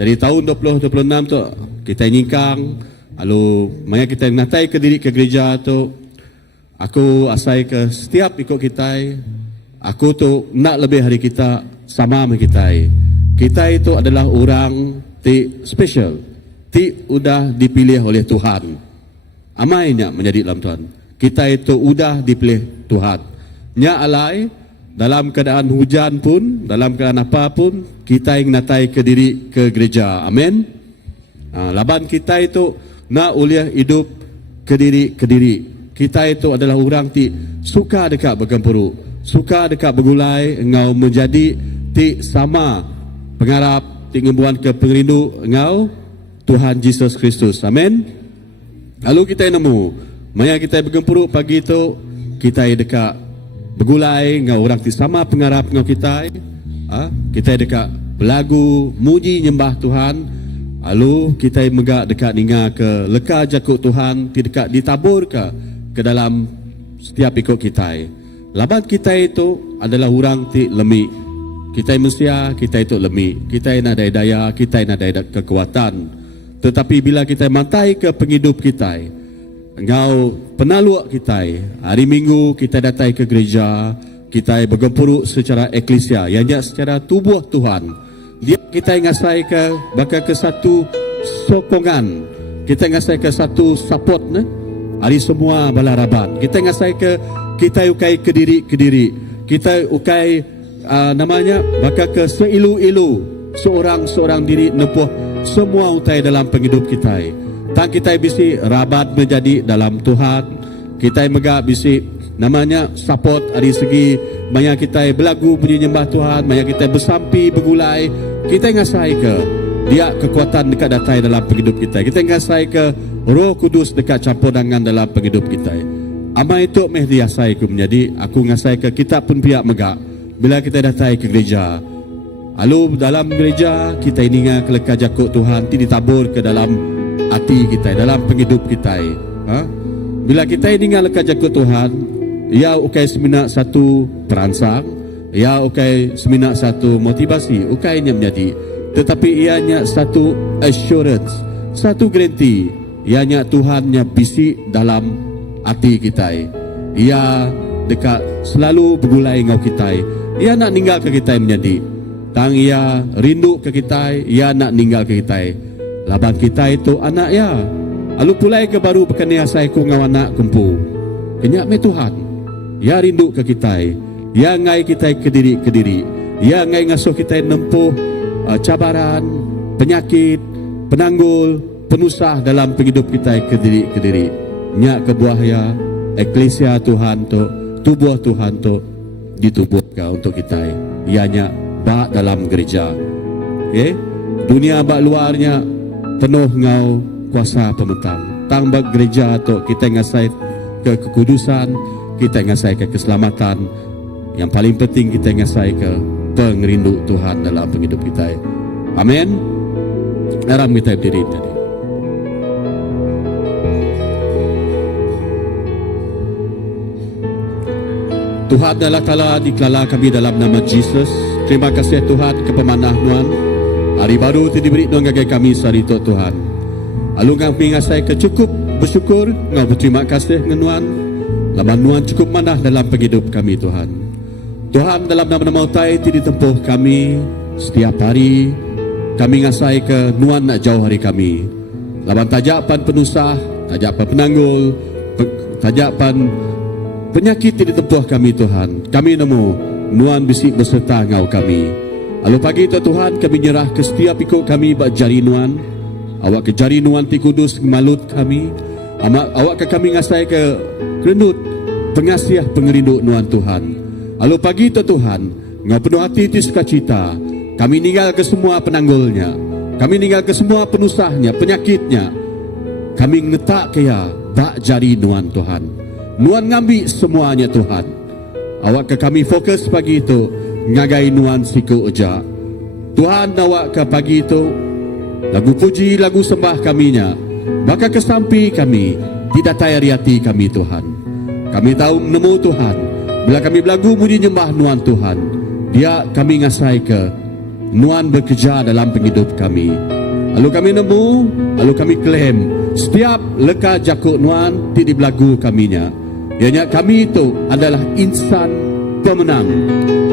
Dari tahun 2026 tu kita nyingkang, lalu maya kita natai ke diri ke gereja tu. Aku asai ke setiap ikut kita. Aku tu nak lebih hari kita sama dengan kita. Kita itu adalah orang ti special. Ti udah dipilih oleh Tuhan. Amainya menjadi dalam Tuhan. Kita itu udah dipilih Tuhan. Nya alai dalam keadaan hujan pun, dalam keadaan apapun, kita yang natai ke diri ke gereja. Amin. Laban kita itu nak uliah hidup ke diri. Kita itu adalah orang ti suka dekat bergempuru, suka dekat bergulai, engau menjadi ti sama pengarap ti ngembuan ke pengrindu engau Tuhan Yesus Kristus. Amin. Lalu kita nemu, maya kita bergempuru pagi itu, kita dekat bergulai engau orang ti sama pengarap engau kita. Kita dekat berlagu muji nyembah Tuhan. Lalu kita megak dekat ninga ke leka jakut Tuhan, ti dekat ditabur ke dalam setiap ikut kita. Laban kita itu adalah orang ti lemik. Kita manusia, kita itu lemik. Kita nak ada daya, kita nak ada kekuatan. Tetapi bila kita mantai ke penghidup kita, engau penaluak kita, hari Minggu kita datang ke gereja, kita bergempuru secara eklesia, ianya secara tubuh Tuhan. Dia kita ngasai ke bakal ke satu sokongan, kita ngasai ke satu support hari semua balaraban. Kita ngasai ke kita ukai ke diri. Kita ukai namanya bakal ke seilu-ilu seorang diri nepuh semua utai dalam penghidup kita. Tang kita bisi rabat menjadi dalam Tuhan. Kita megak bisi namanya support dari segi maya kita berlagu bunyi nyembah Tuhan, maya kita bersampi bergulai. Kita ngasai ke dia kekuatan dekat datai dalam penghidup kita. Kita ngasai ke Roh Kudus dekat campur tangan dalam penghidup kita. Ama itu meh diasai ku menjadi aku ngasai ke kita pun pihak megak bila kita datang ke gereja. Lalu dalam gereja kita ingat keleka jakut Tuhan ti ditabur ke dalam hati kita, dalam penghidup kita. Bila kita ingat leka jakut Tuhan, ia ukai seminak satu perangsang, ia ukai seminak satu motivasi, ukainya menjadi. Tetapi ianya satu assurance, satu garanti. Ianya Tuhannya bisi dalam hati kita. Ia dekat selalu bergulai dengan kita. Ia nak ninggal ke kita menjadi. Tang ia rindu ke kita, ia nak ninggal ke kita. Laban kita itu anak ya. Lalu pulai ke baru berkenia saya ku ngawan anak kumpu. Kenyak me Tuhan. Ia rindu ke kita. Ia ngai kita ke diri. Ia ngai ngasuh kita nempuh cabaran, penyakit, penanggul, penusah dalam penghidup kita ke diri. Nyak kebuahya eklesia Tuhan tu, tubuh Tuhan tu ditubuhkan untuk kita. Ianya bak dalam gereja. Dunia bak luarnya penuh ngau kuasa pemetang. Tang bak gereja tu kita ngasai ke kekudusan, kita ngasai ke keselamatan. Yang paling penting kita ngasai ke pengrindu Tuhan dalam penghidup kita. Amin. Dalam kita berdiri tadi. Tuhan adalah Ta'ala dikelala kami dalam nama Jesus. Terima kasih Tuhan kepemanah Tuhan. Hari baru itu diberi dengan kami sehari itu Tuhan. Lalu kami ngasai kecukup bersyukur, ngau berterima kasih dengan Tuhan. Laman Tuhan cukup manah dalam penghidup kami Tuhan. Tuhan dalam nama-nama utai itu ditempuh kami setiap hari. Kami ngasai ke Tuhan nak jauh hari kami. Laman tajapan penusah, tajapan penanggul, tajapan penyakit yang ditempuh kami Tuhan. Kami nemu Nuan bisik beserta ngau kami. Lalu pagi itu Tuhan kami nyerah ke setiap ikut kami bak jari Nuan. Awak ke jari Nuan ti kudus malut kami. Awak ke kami ngasai ke kerenut pengasiah pengerindu Nuan Tuhan. Lalu pagi itu Tuhan ngau penuh hati ti sukacita. Kami ninggal ke semua penanggulnya. Kami ninggal ke semua penusahnya, penyakitnya. Kami ngetak kaya bak jari Nuan Tuhan. Nuan ngambil semuanya Tuhan. Awak ke kami fokus pagi itu ngagai Nuan siku uja. Tuhan awak ke pagi itu lagu puji, lagu sembah kaminya. Maka kesampi kami tidak tayariati kami Tuhan. Kami tahu nemu Tuhan. Bila kami belagu muji nyembah Nuan Tuhan, dia kami ngasai ke Nuan bekerja dalam penghidup kami. Lalu kami nemu, lalu kami klaim setiap leka jakuk Nuan ti di belagu kaminya. Ianya kami itu adalah insan pemenang.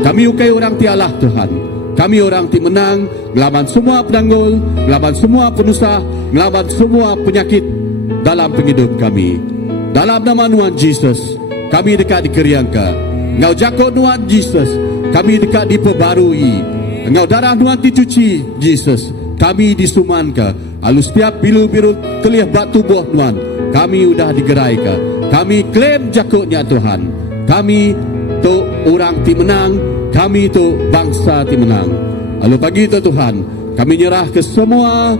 Kami ukai orang ti Allah Tuhan. Kami orang ti menang ngelawan semua penanggul, ngelawan semua penusah, ngelawan semua penyakit dalam penghidup kami. Dalam nama Nuan Jesus, kami dekat dikeriangka. Ngau jakuk Nuan Jesus, kami dekat diperbarui. Ngau darah Nuan dicuci Jesus, kami disumanka. Lalu setiap bilu-biru kelih batu buah Nuan, kami udah digerai ke. Kami klaim jakuknya Tuhan. Kami tu orang ti menang, kami tu bangsa ti menang. Lalu pagi itu Tuhan, kami nyerah ke semua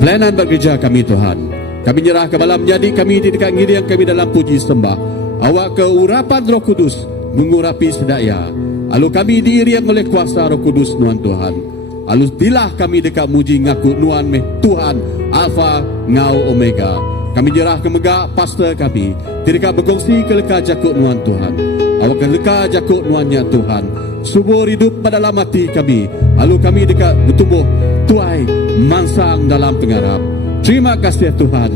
pelayanan bekerja kami Tuhan. Kami nyerah ke malam jadi kami di dekat ngiriang kami dalam puji sembah. Awak ke urapan Roh Kudus mengurapi sedaya. Lalu kami diiriang oleh kuasa Roh Kudus Nuan Tuhan. Lalu dilah kami dekat muji ngaku Nuan meh Tuhan Alfa ngau Omega. Kami nyerah ke megak pastor kami. Tidak berkongsi ke leka jakuk Nuan Tuhan. Awak ke leka jakuk Nuannya Tuhan. Subur hidup pada dalam hati kami. Lalu kami dekat bertumbuh tuai mansang dalam pengharap. Terima kasih Tuhan.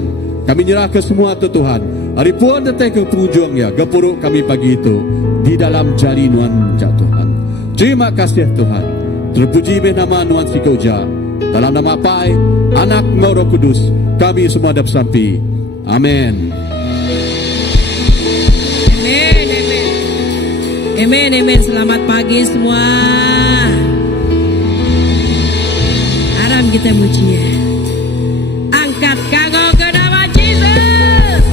Kami nyerah ke semua tu Tuhan. Hari pun datang ke penghujungnya. Gepuruk kami pagi itu di dalam jari Nuan ja Tuhan. Terima kasih Tuhan. Terpuji nama Nuan Sikoja. Dalam nama Pai, Anak Ngau Roh Kudus, kami semua dah bersampi. Amin. Amin, amin. Amin, amin. Selamat pagi semua. Aram kita muji ya. Angkat kanggo ke nama Jesus.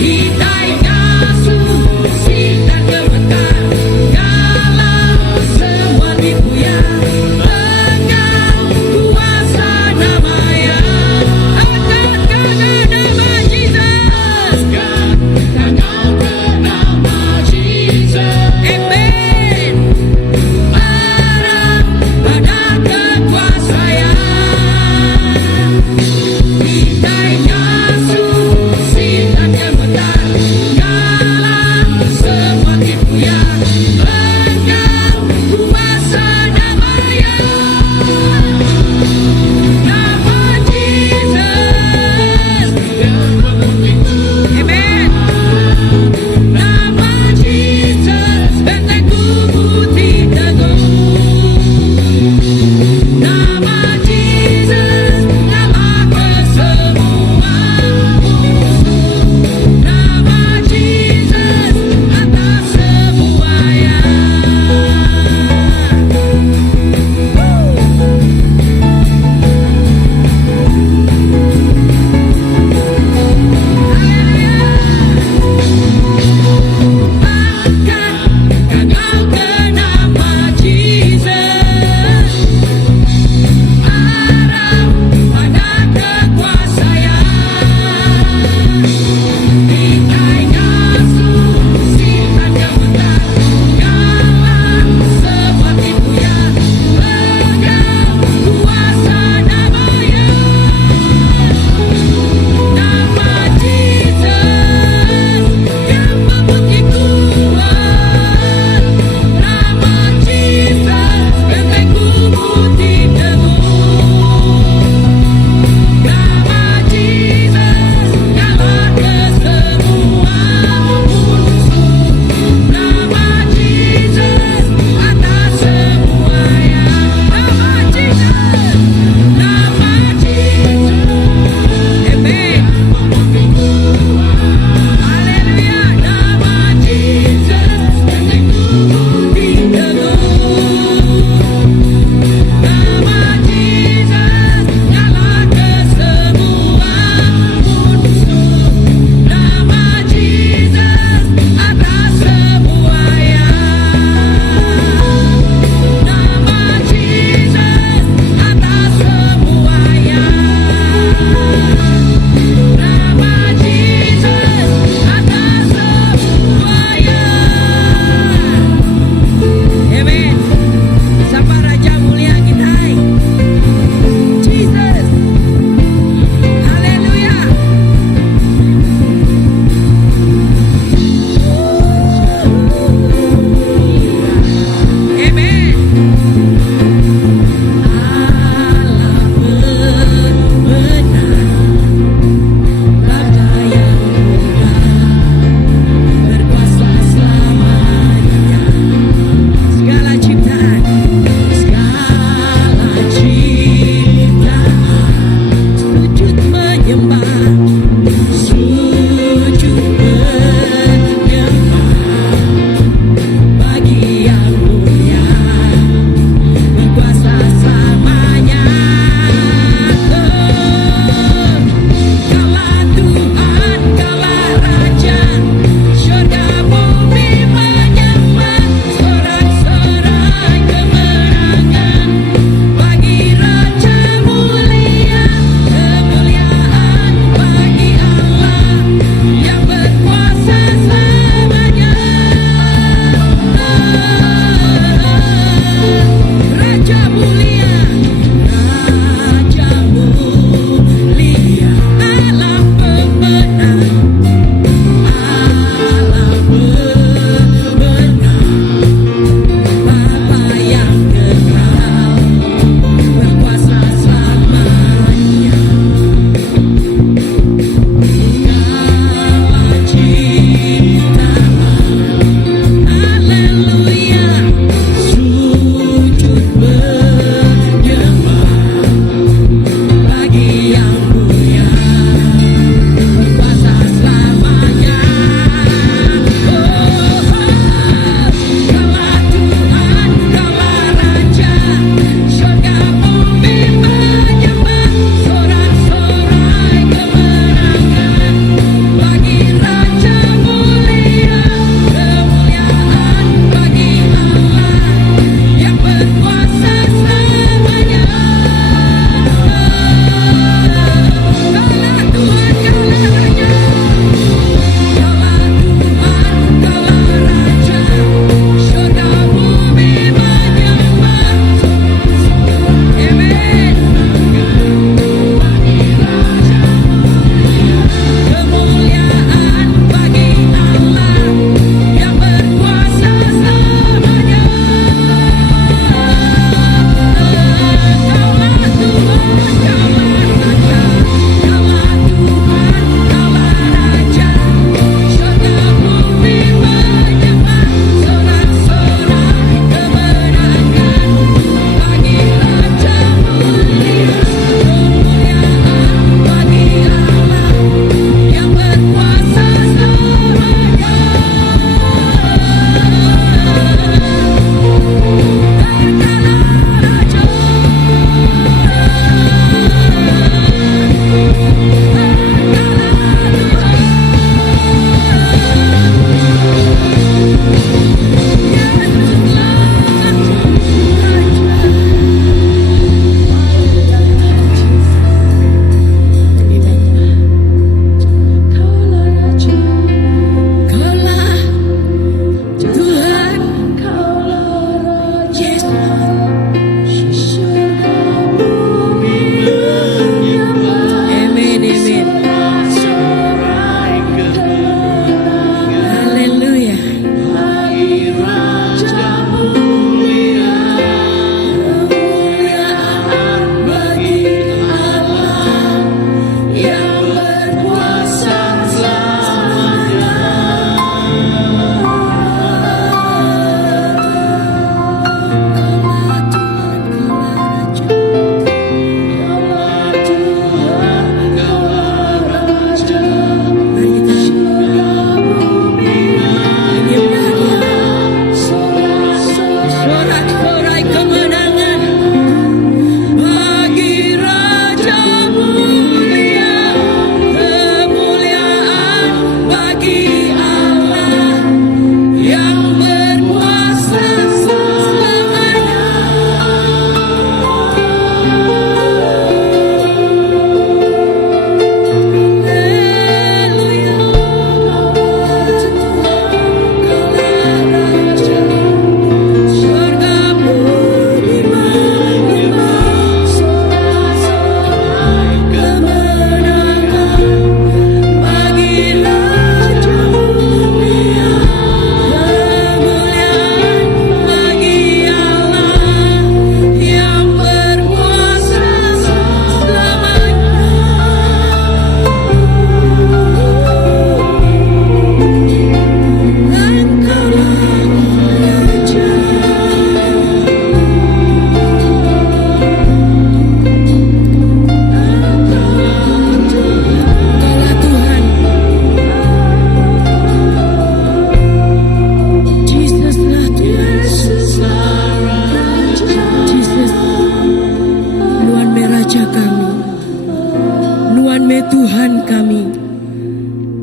Kita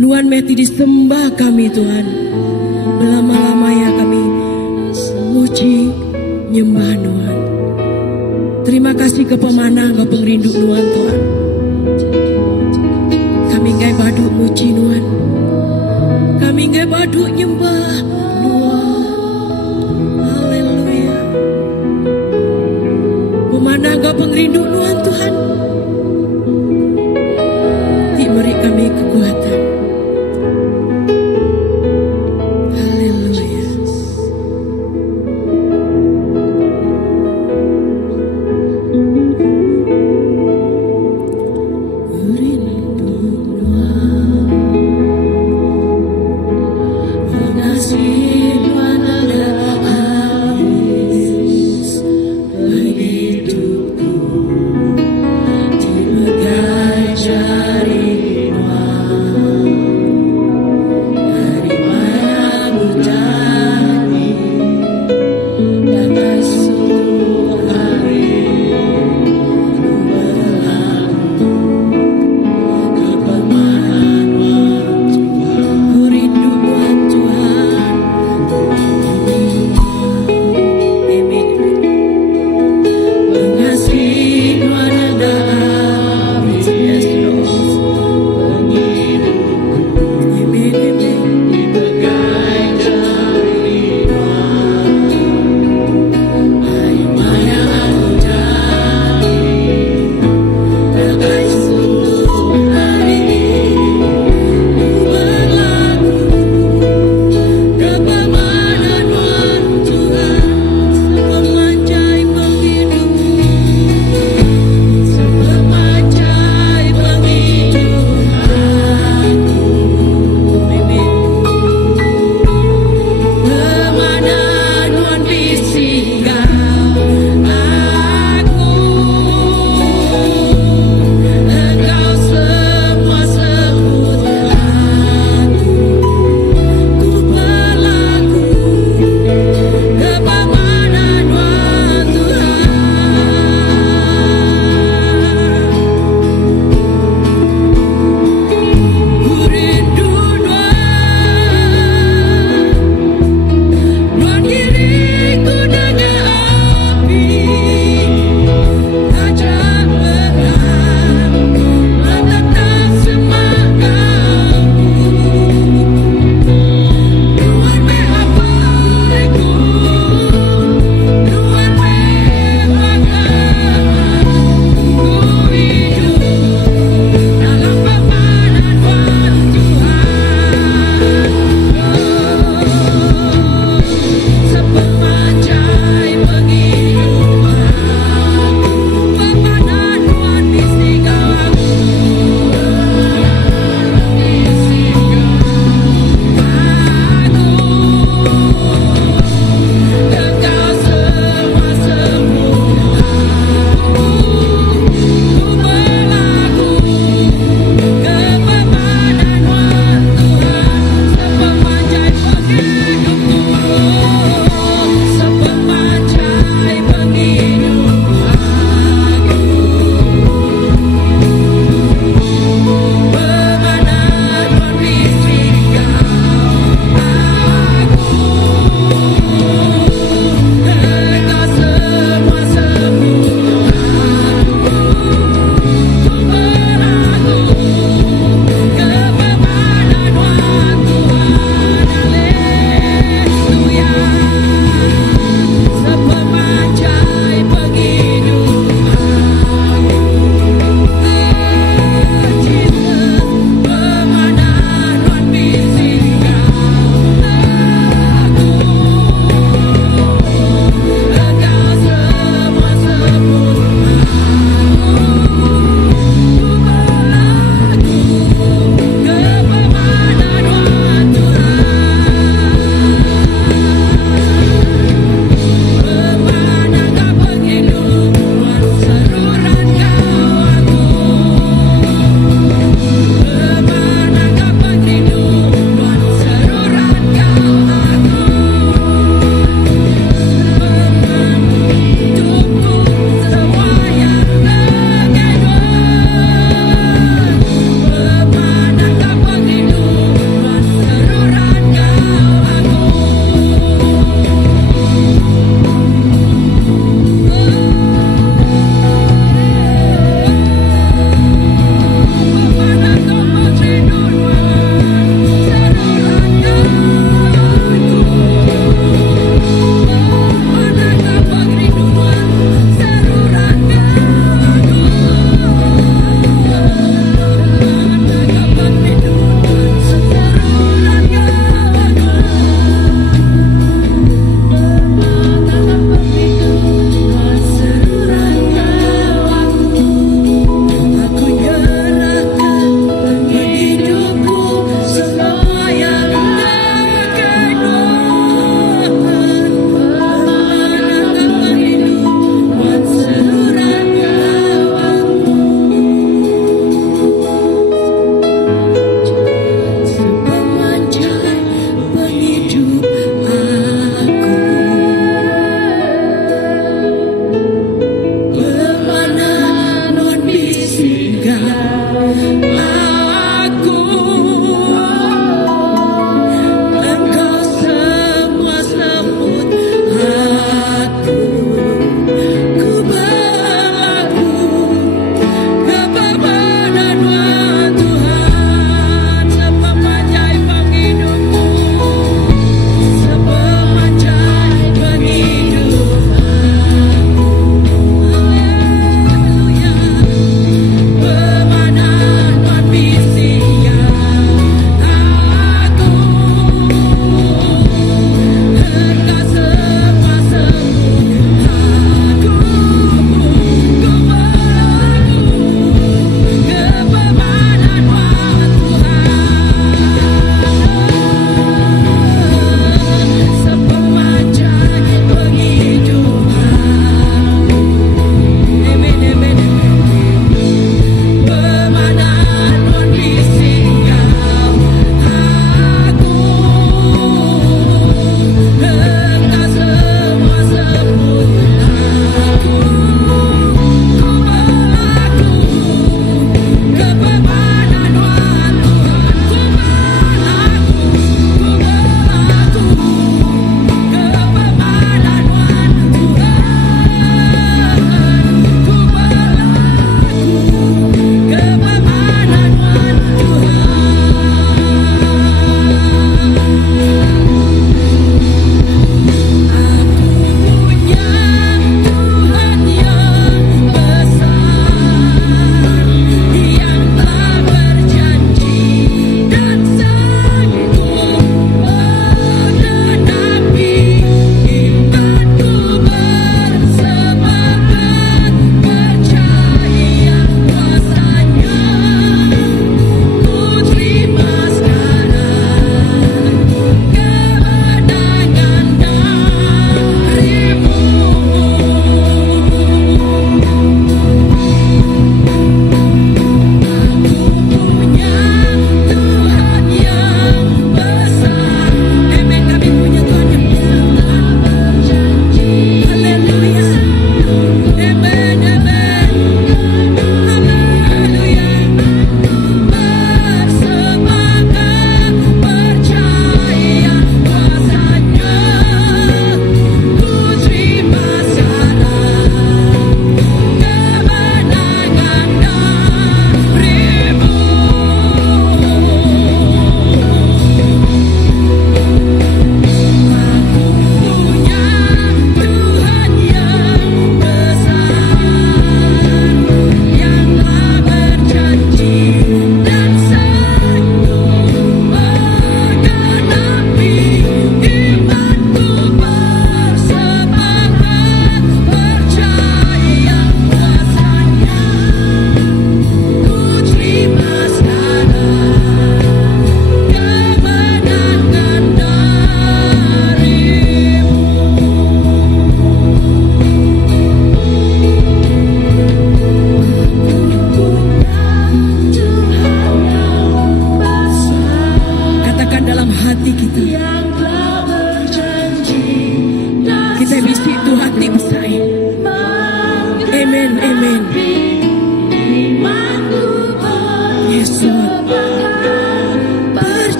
Nuan meti disembah kami Tuhan. Belama-lamanya kami muji nyembah Nuan. Terima kasih ke pemanah ke pengrindu Nuan Tuhan. Kami ngai baduk muji Nuan. Kami ngai baduk nyembah Nuan. Haleluya. Pemanah ke pengrindu Nuan Tuhan. Beri kami kekuatan. Haleluya. Rindu Tuhan, mengasihi Tuhan ada habis hidupku dipegang jari Tuhan.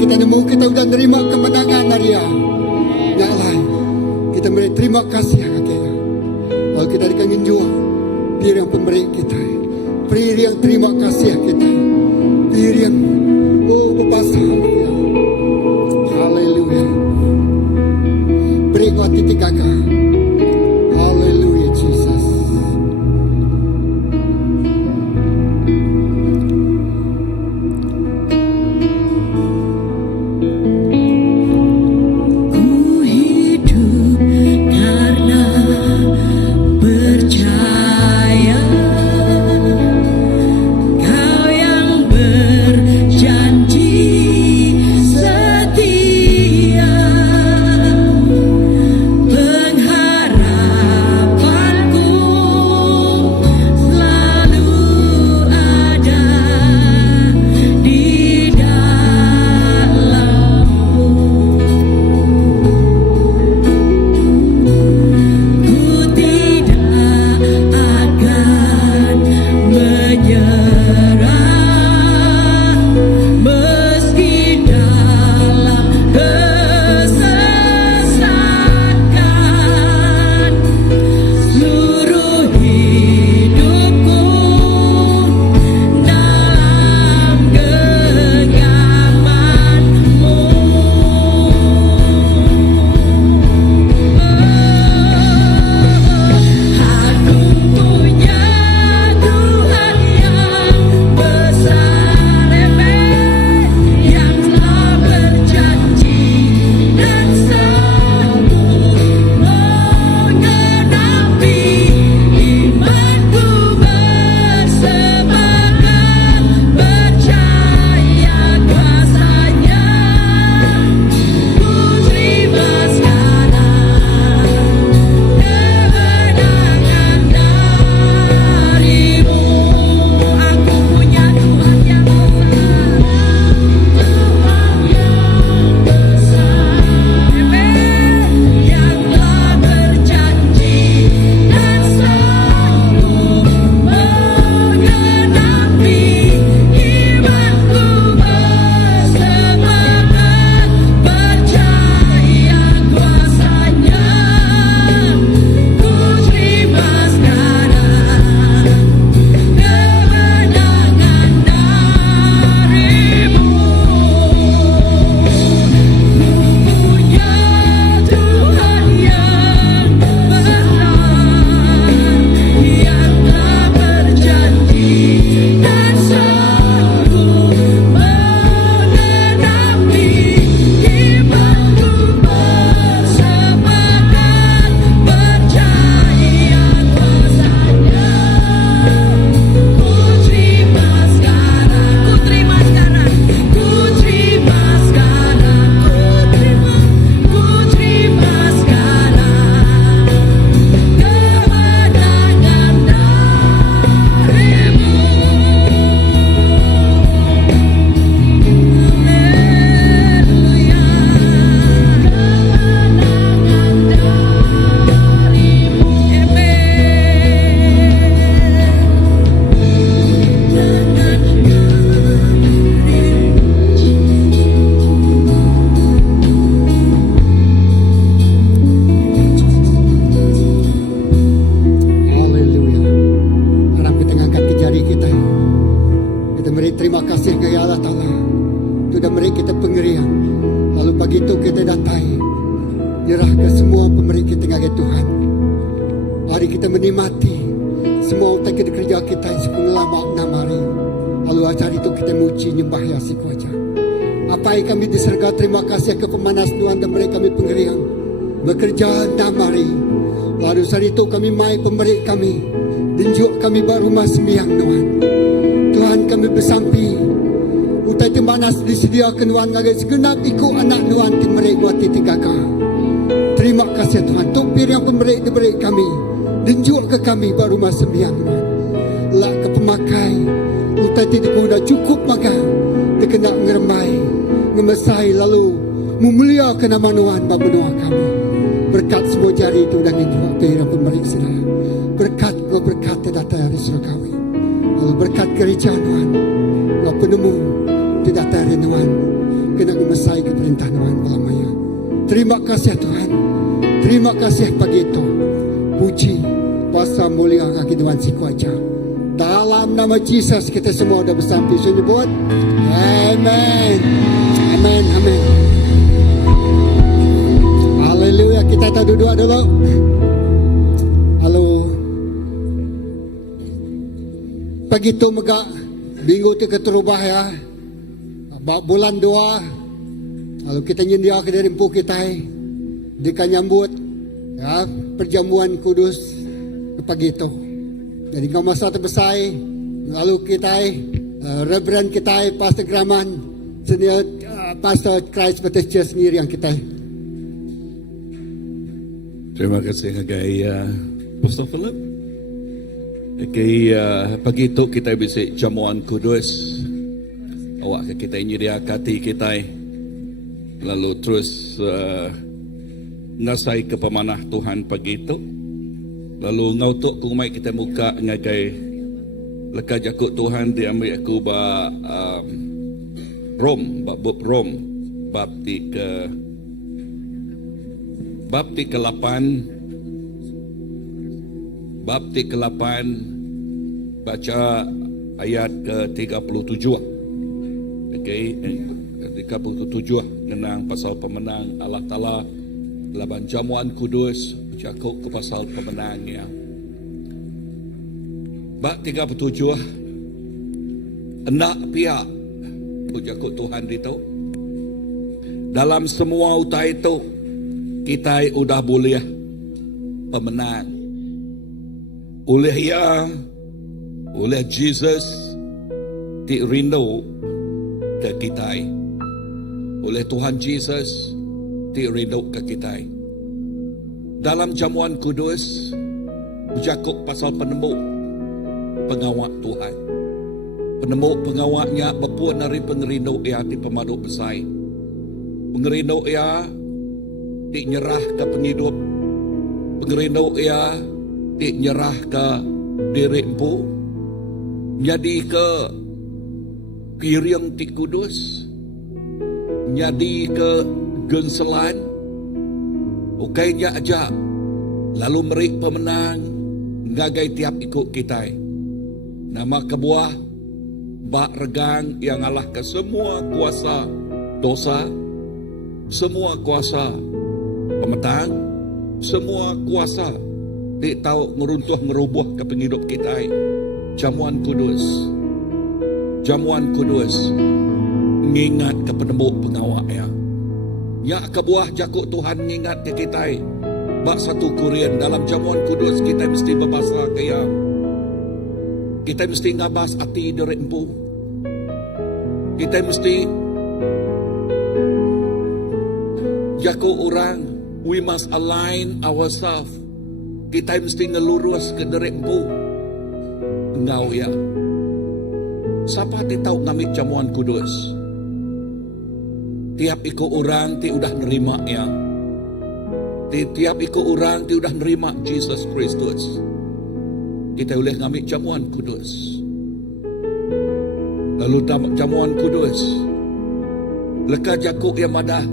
kita nemu, kita udah nerima kemenangan Maria. Yang lain, kita beri terima kasih kakeknya. Kalau kita dikangen jua, biar yang pemberi kita, biar yang terima kasih kita, biar yang berbahasa. Haleluya. Beri kuat titik kakak. Haleluya Jesus. Ku hidup karena percaya Kau yang berjanji setia. Pengharapanku selalu ada di dalam-Mu. Ku tidak akan menyerah meski dalam kesesakan. Seluruh hidupku dalam genggaman-Mu. Aku punya Tuhan yang besar hebat, yang telah berjanji dan sanggup menggenapi imanku. Bersemangat percaya kuasa-Nya, ku terima sekarang kemenangan dari-Mu. Aku punya Tuhan yang besar, Tuhan yang besar hebat, yang telah berjanji dan sanggup menggenapi imanku. Bersemangat percaya kuasa-Nya, ku terima sekarang kemenangan dari-Mu. Punya Tuhan yang besar, yang telah berjanji dan sanggup menggenapi imanku. Bersemangat percaya kuasa-Nya, ku terima sekarang, ku terima sekarang, ku terima sekarang, ku terima sekarang kemenangan dari-Mu. Haleluya. Kemenangan dari-Mu. Haleluya. Harap kita angkat ke jari kita. Kita beri terima kasih kepada Allah Ta'ala. Sudah beri kita pengerian. Lalu pagi itu kita datai. Nyerah ke semua pemberi kita kepada Tuhan. Hari kita menikmati semua utak kita kerja kita sepuluh lama nama hari. Lalu hari itu kita muji nyembah ya si kuaja. Apa yang kami diserga terima kasih ke pemanas Tuhan dan beri kami pengerian. Bekerja nama hari. Lalu hari itu kami mai pemberi kami. Dinjuk kami baru mas sembiang Tuhan. Tuhan kami bersampi. Utai temanas disediakan Tuhan ngagai segenap ikut anak Tuhan timere buat tiga kakak. Terima kasih Tuhan. Topir yang pemberi diberi kami. Dinjuk ke kami baru mas sembiang Tuhan. Lak ke pemakai. Utai tidak guna cukup maka. Dikena ngeremai. Ngemesai lalu. Memuliakan nama Tuhan bapa doa kami. Berkat semua jari itu dan juga pira pemberi saudara. Berkat kau berkat datang dari surgawi. Lalu berkat gereja Tuhan. Kau penemu tidak tari Tuhan, kena ngemesai ke perintah Tuhan pelamanya. Terima kasih Tuhan, terima kasih pagi itu. Puji, kuasa mulia kaki Tuhan si kuaca. Dalam nama Yesus kita semua sudah bersampai menyebut amin, amin, amin. Haleluya, kita duduk dulu. Halo. Pagi itu megak minggu itu keterubah ya. Bulan 2 lalu kita nyendia ke dari empu kita dika nyambut ya perjamuan kudus ke pagi itu. Jadi kau masa terbesar lalu kita Reverend kita Pastor Graman senior Pastor Christ Baptist Church sendiri yang kita. Terima kasih kay Pastor Philip. Kay pagi itu kita bisa jamuan kudus. Awak kita nyediakati kita lalu terus ngasai ke pemanah Tuhan pagi itu. Lalu ngautuk kumai kita muka ngagai leka jakut Tuhan diambil aku ba Rom, bab ke-8 baca ayat ke-37. Okay, 37 mengenang pasal pemenang Allah Ta'ala laban jamuan kudus jakuk ke pasal pemenangnya. Bab 37 endak pihak jakuk Tuhan itu dalam semua utai itu kita udah boleh pemenang oleh Jesus di rindu ke kita, oleh Tuhan Yesus dirindu ke kita. Dalam jamuan kudus berjakuk pasal penemu pengawak Tuhan. Penemu pengawaknya berpuan dari pengerindu ia di pemaduk besar. Pengerindu ia dinyerah ke penghidup. Pengerindu ia dinyerah ke diri empu. Jadi ke piring ti kudus, nyadi ke genselan, ukainya aja, lalu merik pemenang, ngagai tiap ikut kita. Nama kebuah, bak regang yang Allah ke semua kuasa dosa, semua kuasa pemetang, semua kuasa di tahu meruntuh merubuh ke penghidup kita. Jamuan kudus mengingat ke penembuk pengawaknya. Ya kebuah jakuk Tuhan mengingat ke kita. Bak 1 Korintus dalam jamuan kudus kita mesti berbahasa kaya. Kita mesti ngabas hati dari empu. Kita mesti jakuk orang. We must align ourselves. Kita mesti ngelurus ke dari empu. Engau ya. Siapa ti tahu ngambil jamuan kudus? Tiap ikut orang ti udah nerima ya. Tiap ikut orang ti udah nerima Jesus Kristus. Kita boleh ngambil jamuan kudus. Lalu jamuan kudus. Leka jakuk yang madah.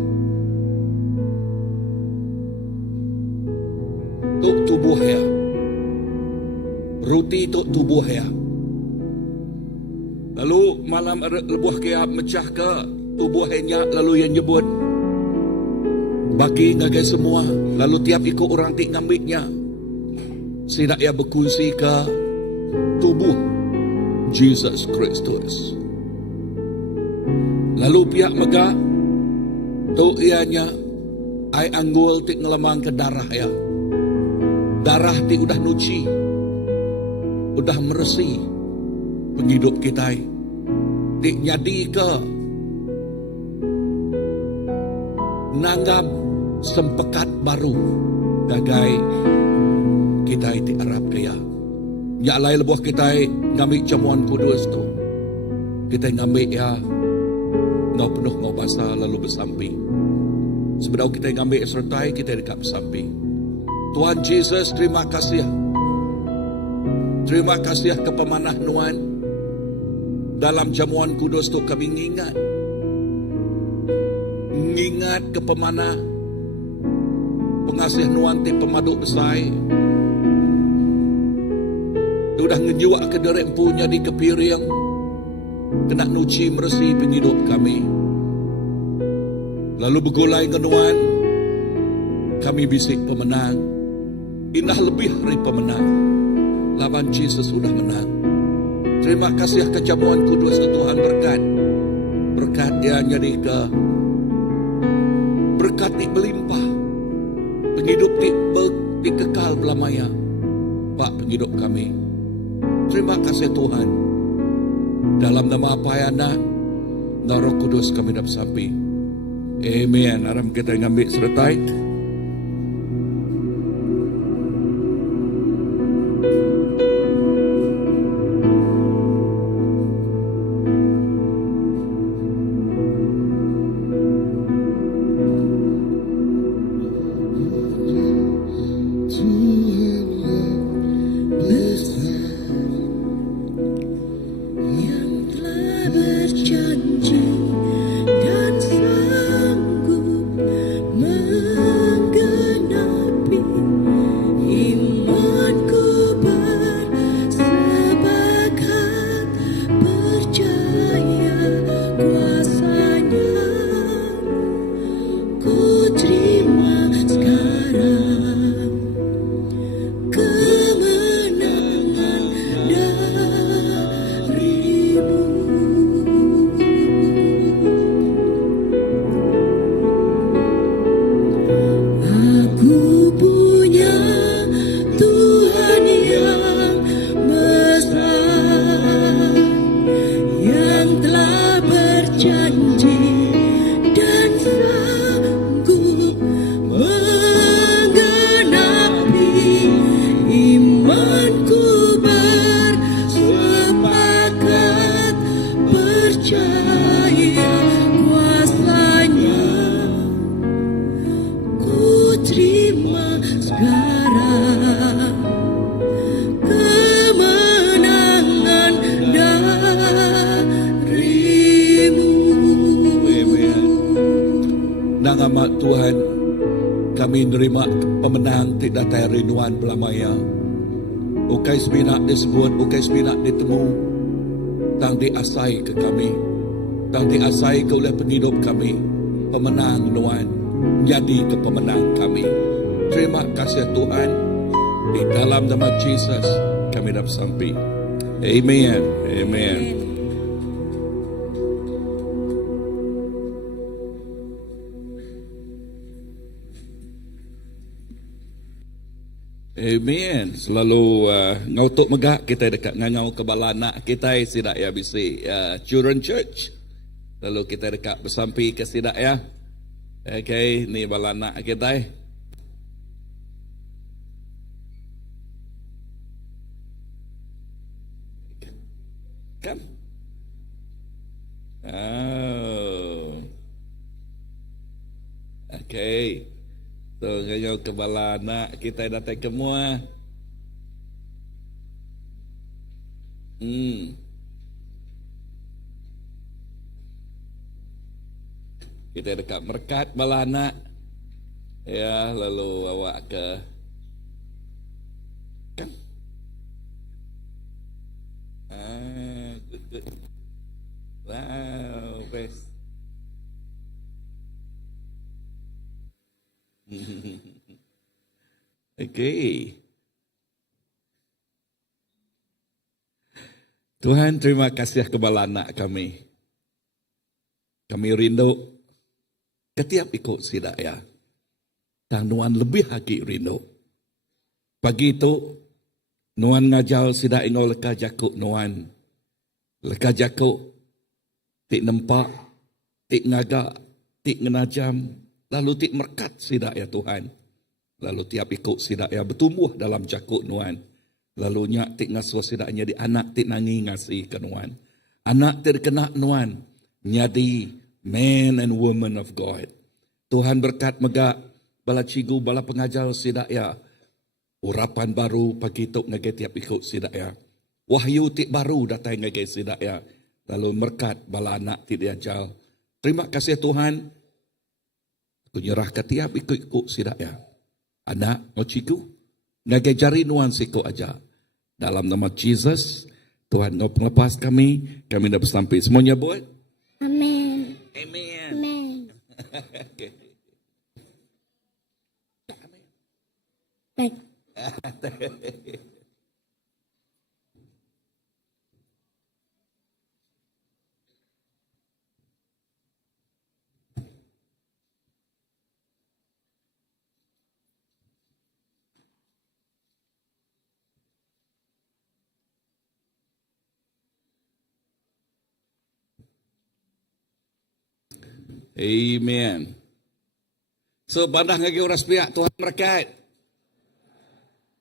Tuk tubuh ya. Ruti tuk tubuh ya. Lalu malam lebuh kaya mecah ke tubuhnya lalu yang nyebut bagi ngagai semua lalu tiap ikut orang tik ngambilnya sidak ia berkongsi ke tubuh Jesus Kristus. Lalu pihak mega tu ianya ai anggul tik ngelemang ke darah ya. Darah tik udah nuci, udah meresi penghidup kita. Tik nyadi ke nanggap sempekat baru gagai kita iti Arab kaya. Nya lain lebuh kita ngambil jamuan kudus tu. Kita ngambil ya ngau penuh ngau basah lalu bersamping. Sebenarnya kita ngambil sertai kita dekat bersamping. Tuhan Yesus terima kasih. Terima kasih ke pemanah Nuan. Dalam jamuan kudus tu kami ngingat ke pemana pengasih nuanti pemaduk besai. Udah ngejuak ke derek punya di kepiring. Kena nuci meresi penghidup kami. Lalu begulai ngenuan. Kami bisik pemenang. Indah lebih dari pemenang. Lawan Yesus sudah menang. Terima kasih kejamuan kudus Tuhan berkat. Berkat dia jadi ke berkat di melimpah. Penghidup di kekal belamaya. Pak penghidup kami. Terima kasih Tuhan. Dalam nama apa yang nak, Roh Kudus kami dapat sampai. Amen. Aram kita ngambil sertai. yang telah berjanji dan sanggup menggenapi imanku bersepakat percaya kuasanya ku terima sekarang kemenangan darimu. Aku punya Tuhan yang besar, yang telah berjanji dan sanggup menggenapi imanku bersepakat percaya kuasanya ku terima sekarang kemenangan darimu. Nang amat Tuhan, kami nerima pemenang tidak tayar rinuan belamaya. Ukai sebinak disebut, ukai sebinak ditemu. Tang diasai ke kami. Tang diasai ke oleh penghidup kami. Pemenang nuan. Jadi ke pemenang kami. Terima kasih Tuhan. Di dalam nama Yesus kami dapat sampai. Amen. Amen. Amen. Selalu ngautuk megak kita dekat ngangau kebala anak kita sidak ya bisi Children Church. Lalu kita dekat bersampai ke sidak ya. Okay, ni bala anak kita. Kan? Oh. Okay. So, ngayau kebala anak kita datang ke mua. Kita dekat merkat bala anak. Ya, lalu awak ke kan? Good. Wow, best. Okay. Tuhan terima kasih kepada anak kami. Kami rindu ketiap ikut sidak ya. Dan nuan lebih lagi rindu. Pagi itu nuan ngajal sidak ingol leka jakuk nuan. Leka jakuk tik nempak, tik ngagak, tik ngenajam. Lalu tik merkat sidak ya Tuhan. Lalu tiap ikut sidak ya bertumbuh dalam jakuk nuan. Lalu nyak tik ngasuh sidaknya di anak tik nangi ngasih ke nuan. Anak tik kena nuan. Nyadi man and woman of God. Tuhan berkat megak bala cigu bala pengajar sidak ya. Urapan baru pagi tok ngage tiap ikut sidak ya. Wahyu tik baru datang ngage sidak ya. lalu berkat bala anak ti diajal. Terima kasih Tuhan. Aku nyerah ke tiap ikut sidak ya. Anak ngociku, ngagai jari nuan siku aja. Dalam nama Jesus, Tuhan ngau pelepas kami dah bersampai. Semuanya buat? Amin. Amen. Amin. Okay. Baik. Amen. So, pandang lagi orang sepiak, Tuhan berkat.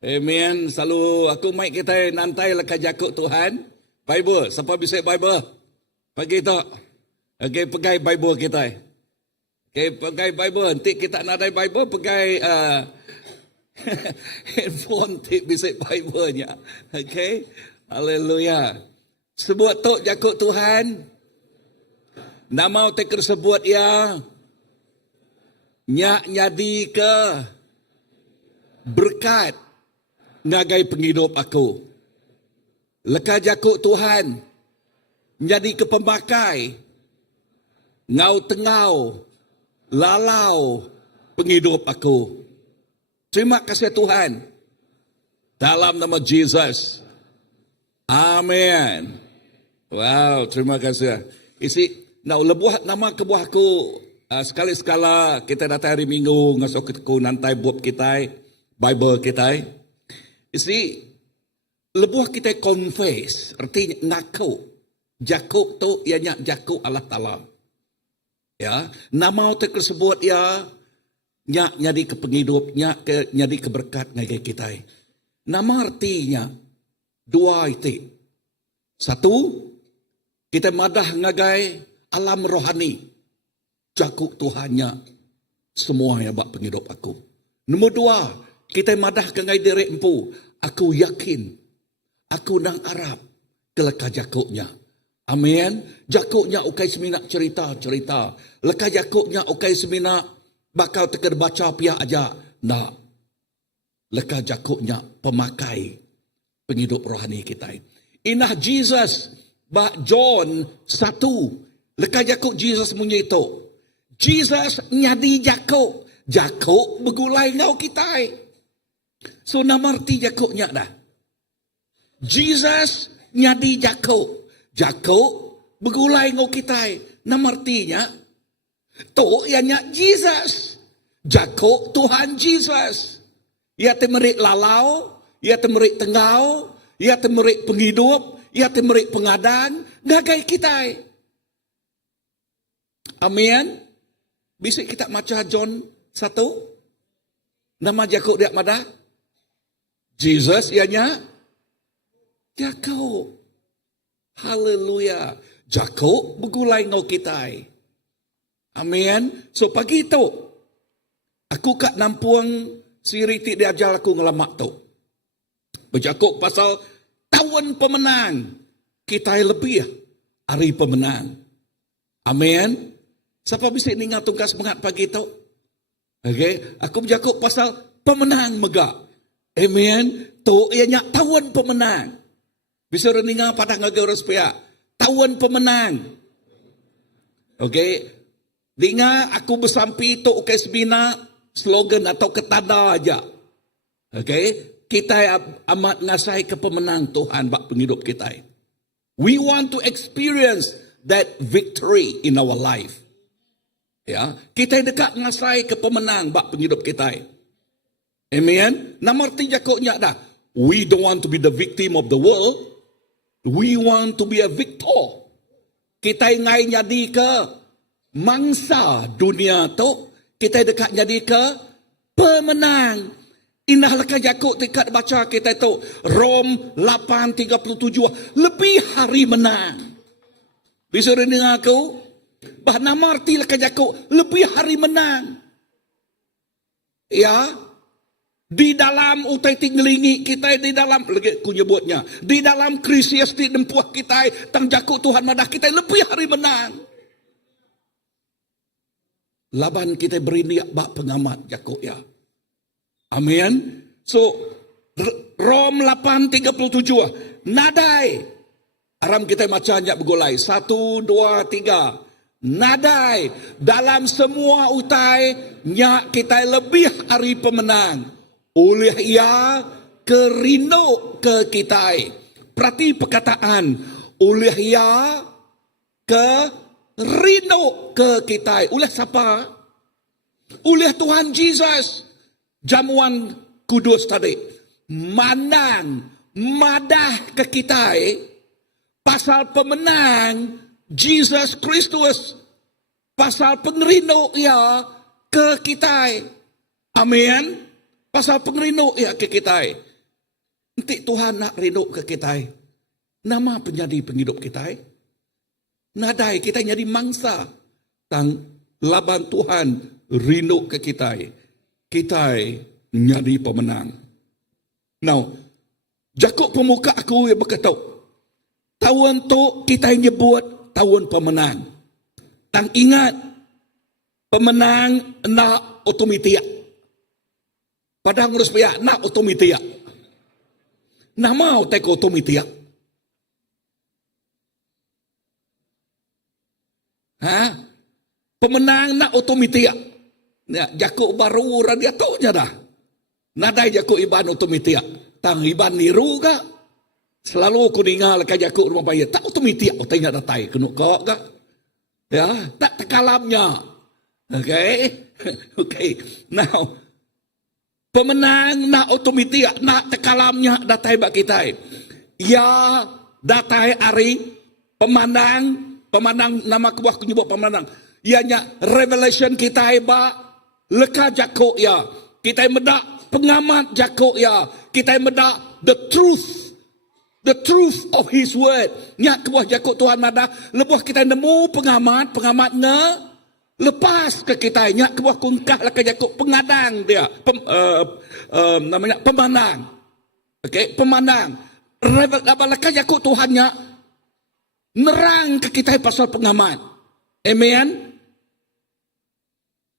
Amen. Selalu aku mic kita nantai lekat jakut Tuhan. Bible. Siapa bisa Bible? Pagi tu. Okay, pegai Bible kita. Okay, pegai Bible. Nanti kita nak ada Bible, pegai handphone nanti bisa Bible-nya. Okay. Haleluya. Sebut tu jakut Tuhan. Nama teker sebut ya. Nyak nyadi ke berkat ngagai penghidup aku. Leka jakuk Tuhan jadi ke pemakai ngau tengau lalau penghidup aku. Terima kasih Tuhan. Dalam nama Jesus. Amin. Wow, terima kasih. Isi lebuh nama kebuah aku sekali-sekala kita datang hari Minggu ngasuk ke nantai buat kita Bible kita. Isi lebuh kita confess artinya ngaku. Jakuk tu ianya jakuk Allah Taala. Ya, nama tersebut ya nyak nyadi ke penghidup, nyak ke nyadi ke berkat ngagai kita. Nama artinya dua itu. Satu, kita madah ngagai alam rohani. Jakuk Tuhannya semua yang bak penghidup aku. Nombor dua, kita madah kengai diri empu. Aku yakin, aku nang Arab keleka jakuknya. Amin. Jakuknya ukai semina cerita-cerita. Leka jakuknya ukai semina bakal teker baca pihak aja. Nah, leka jakuknya pemakai penghidup rohani kita. Inah Jesus, bak John 1. Leka jakuk Jesus punya itu. Jesus nyadi jakuk. Jakuk begulai ngau kita. So nama arti jakuknya dah. Jesus nyadi jakuk. Jakuk begulai ngau kita. Nama artinya. Tu ianya Jesus. Jakuk Tuhan Jesus. Ia temerik lalau. Ia temerik tengau. Ia temerik penghidup. Ia temerik pengadaan. Gagai kita. Amin. Bisa kita baca John 1. Nama jakuk dia mana? Jesus ianya jakuk. Haleluya. Jakuk begulai ngau kita. Amin. So pagi itu aku kat nampuang si Riti diajar aku ngelamak tu. Berjakuk pasal tahun pemenang. Kita lebih hari pemenang. Amin. Siapa bisa ingat tungkas semangat pagi itu? Okay. Aku berjakuk pasal pemenang megak. Amen. Tu ianya tahun pemenang. Bisa reningah pada ngagai orang sepia. Tahun pemenang. Okay. Dengar aku bersampi tu ukai sebina slogan atau ketanda aja. Okay. Kita amat ngasai ke pemenang Tuhan bak penghidup kita. We want to experience that victory in our life. Ya, kita dekat ngasai ke pemenang bak penghidup kita. Amen. Nama arti jakuknya dah. We don't want to be the victim of the world. We want to be a victor. Kita ngai jadi ke mangsa dunia tu. Kita dekat jadi ke pemenang. Indah lekat jakuk dekat baca kita tu. Rom 8:37. Lebih hari menang. Bisa dengar aku? Bah nama arti lekat jakuk lebih hari menang. Ya. Di dalam utai tinggelingi kita, di dalam lagi ku nyebutnya, di dalam krisis di dempuah kita, tang jakuk Tuhan madah kita lebih hari menang. Laban kita beri niat bak pengamat jakuk ya. Amin. So Rom 8:37 nadai. Aram kita macamnya bergolai. 1, 2, 3. Nadai dalam semua utai nyak kita lebih hari pemenang. Oleh ia kerino ke kita. Perhati perkataan. Oleh ia kerino ke kita. Oleh siapa? Oleh Tuhan Yesus. Jamuan kudus tadi. Manang. Madah ke kita. Pasal pemenang. Jesus Kristus. Pasal pengerino ia ke kita. Amin. Pasal pengerino ya ke kita. Nanti Tuhan nak rindu ke kita. Nama penjadi penghidup kita. Nadai kita jadi mangsa. Tang laban Tuhan rindu ke kita. Kita jadi pemenang. Now, Jakub pemuka aku yang berkata, tahun tu kita nyebut tahun pemenang. Tang ingat, pemenang nak otomatik. Padahal ngurus pihak nak otomatik. Nak mau tak otomatik. Pemenang nak otomatik. Ya, Jakub baru radiatornya dah. Nadai Jakub iban otomatik. Tang iban niru ke? Selalu aku dengar ke Jakub rumah paya. Tak otomatik. Otak ingat datai. Kenuk kau ke? Ya, tak tekalamnya. Okay. Okay. Now, pemenang nak otomatik, nak tekalamnya datai bak kita. Ya datai ari pemanang nama kuah kunyebut pemanang. Ianya revelation kita bak leka Jakub ya. Kita medak pengamat Jakub ya. Kita medak the truth of his word. Nya kuah Jakub Tuhan ada lebuh kita nemu pengamatnya. Lepas ke kita nyak kebuah kungkah lah ke Jakub pengadang dia namanya pemanang. Okey, pemanang. Apalagi Jakub Tuhannya nerang ke kita pasal pengamat. Amen.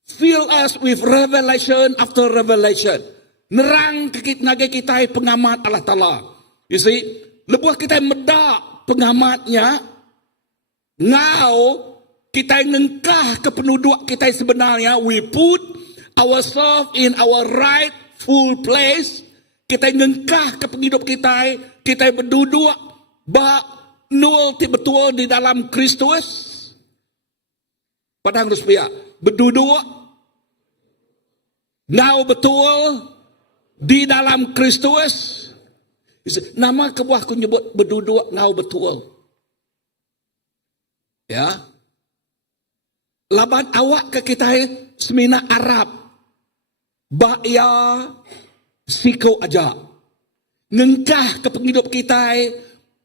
Fill us with revelation after revelation. Nerang ke kita pengamat Allah Taala. You see, lebuh kita medak pengamatnya ngau kita ngengkah ke penduduk kita sebenarnya. We put ourselves in our rightful place. Kita ngengkah ke penghidup kita. Kita berduduk bak nul betul di dalam Kristus. Padang harus pihak. Berduduk now betul di dalam Kristus. Nama kebuah aku nyebut berduduk now betul. Ya. Laban awak ke kita semina Arab. Ba'ya siko aja. Ngengkah ke penghidup kita.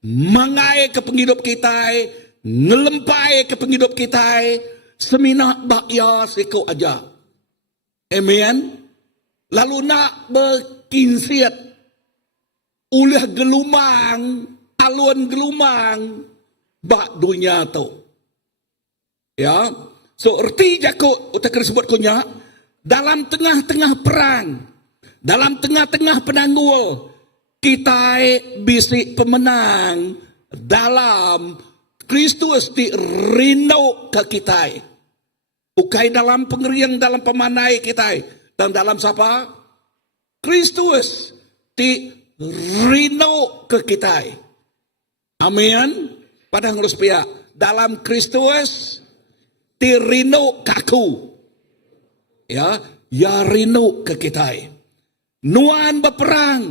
Mangai ke penghidup kita. Ngelempai ke penghidup kita. Semina ba'ya siko aja. Amen. Lalu nak berkinsiat. Ulah gelumang. Alun gelumang. Bak dunia tu. Ya. So, erti Jakub, utak disebut kunya, dalam tengah-tengah perang, dalam tengah-tengah penanggul, kita bisik pemenang dalam Kristus di rindu ke kita. Bukan dalam pengerian, dalam pemanai kita. Dan dalam siapa? Kristus di rindu ke kita. Amin. Pada ngurus pihak. Dalam Kristus tirino kaku. Ya rino ke kita. Nuan berperang,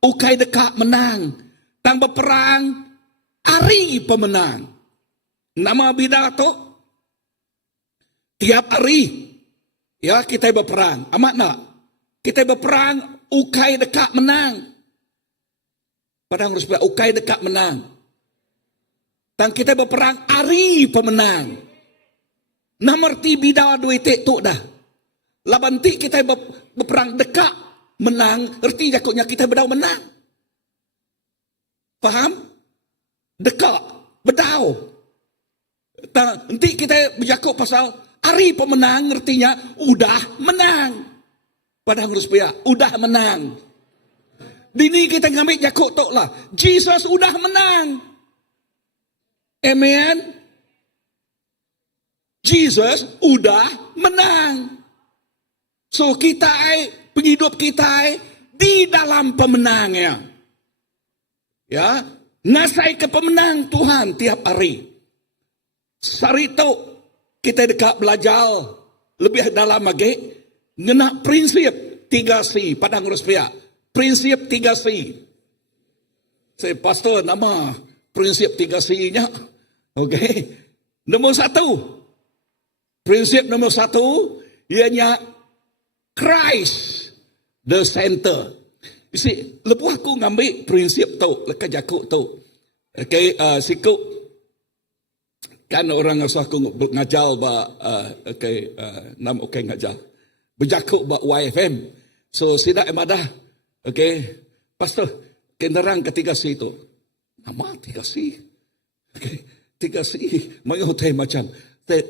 ukai dekat menang. Tang berperang, hari pemenang. Nama bida tu, tiap hari, ya kita berperang. Amat nak? Kita berperang, ukai dekat menang. Padang harus ukai dekat menang. Tang kita berperang, hari pemenang. Namerti bida dua itik tu dah. Laban ti kita berperang dekat. menang, erti jakutnya kita bedau menang. Faham? Dekak, bedau. Nanti kita berjakut pasal hari pemenang, artinya udah menang. Padahal harus pihak, udah menang. Dini kita ngambil jakut tok lah. Jesus udah menang. Amen. Jesus udah menang. So kita, penghidup kita di dalam pemenangnya. Ya, ngasai ke pemenang Tuhan tiap hari. Sari itu kita dekat belajar lebih dalam lagi ngena prinsip 3C padang urus pihak. Prinsip 3C. Saya pastor nama prinsip 3C-nya. Okey. Nombor 1. Prinsip nombor 1 ianya Christ the center. You see, lepas aku ngambil prinsip tu, lekas jakut tu. Okay, sikut kan orang asal aku ngajar ba nam ngajar. Berjakut ba YFM. So sidak emadah. Okay, pastor kenderaan ketiga C tu. Nama 3C. Okay, 3C. Mai hotel macam.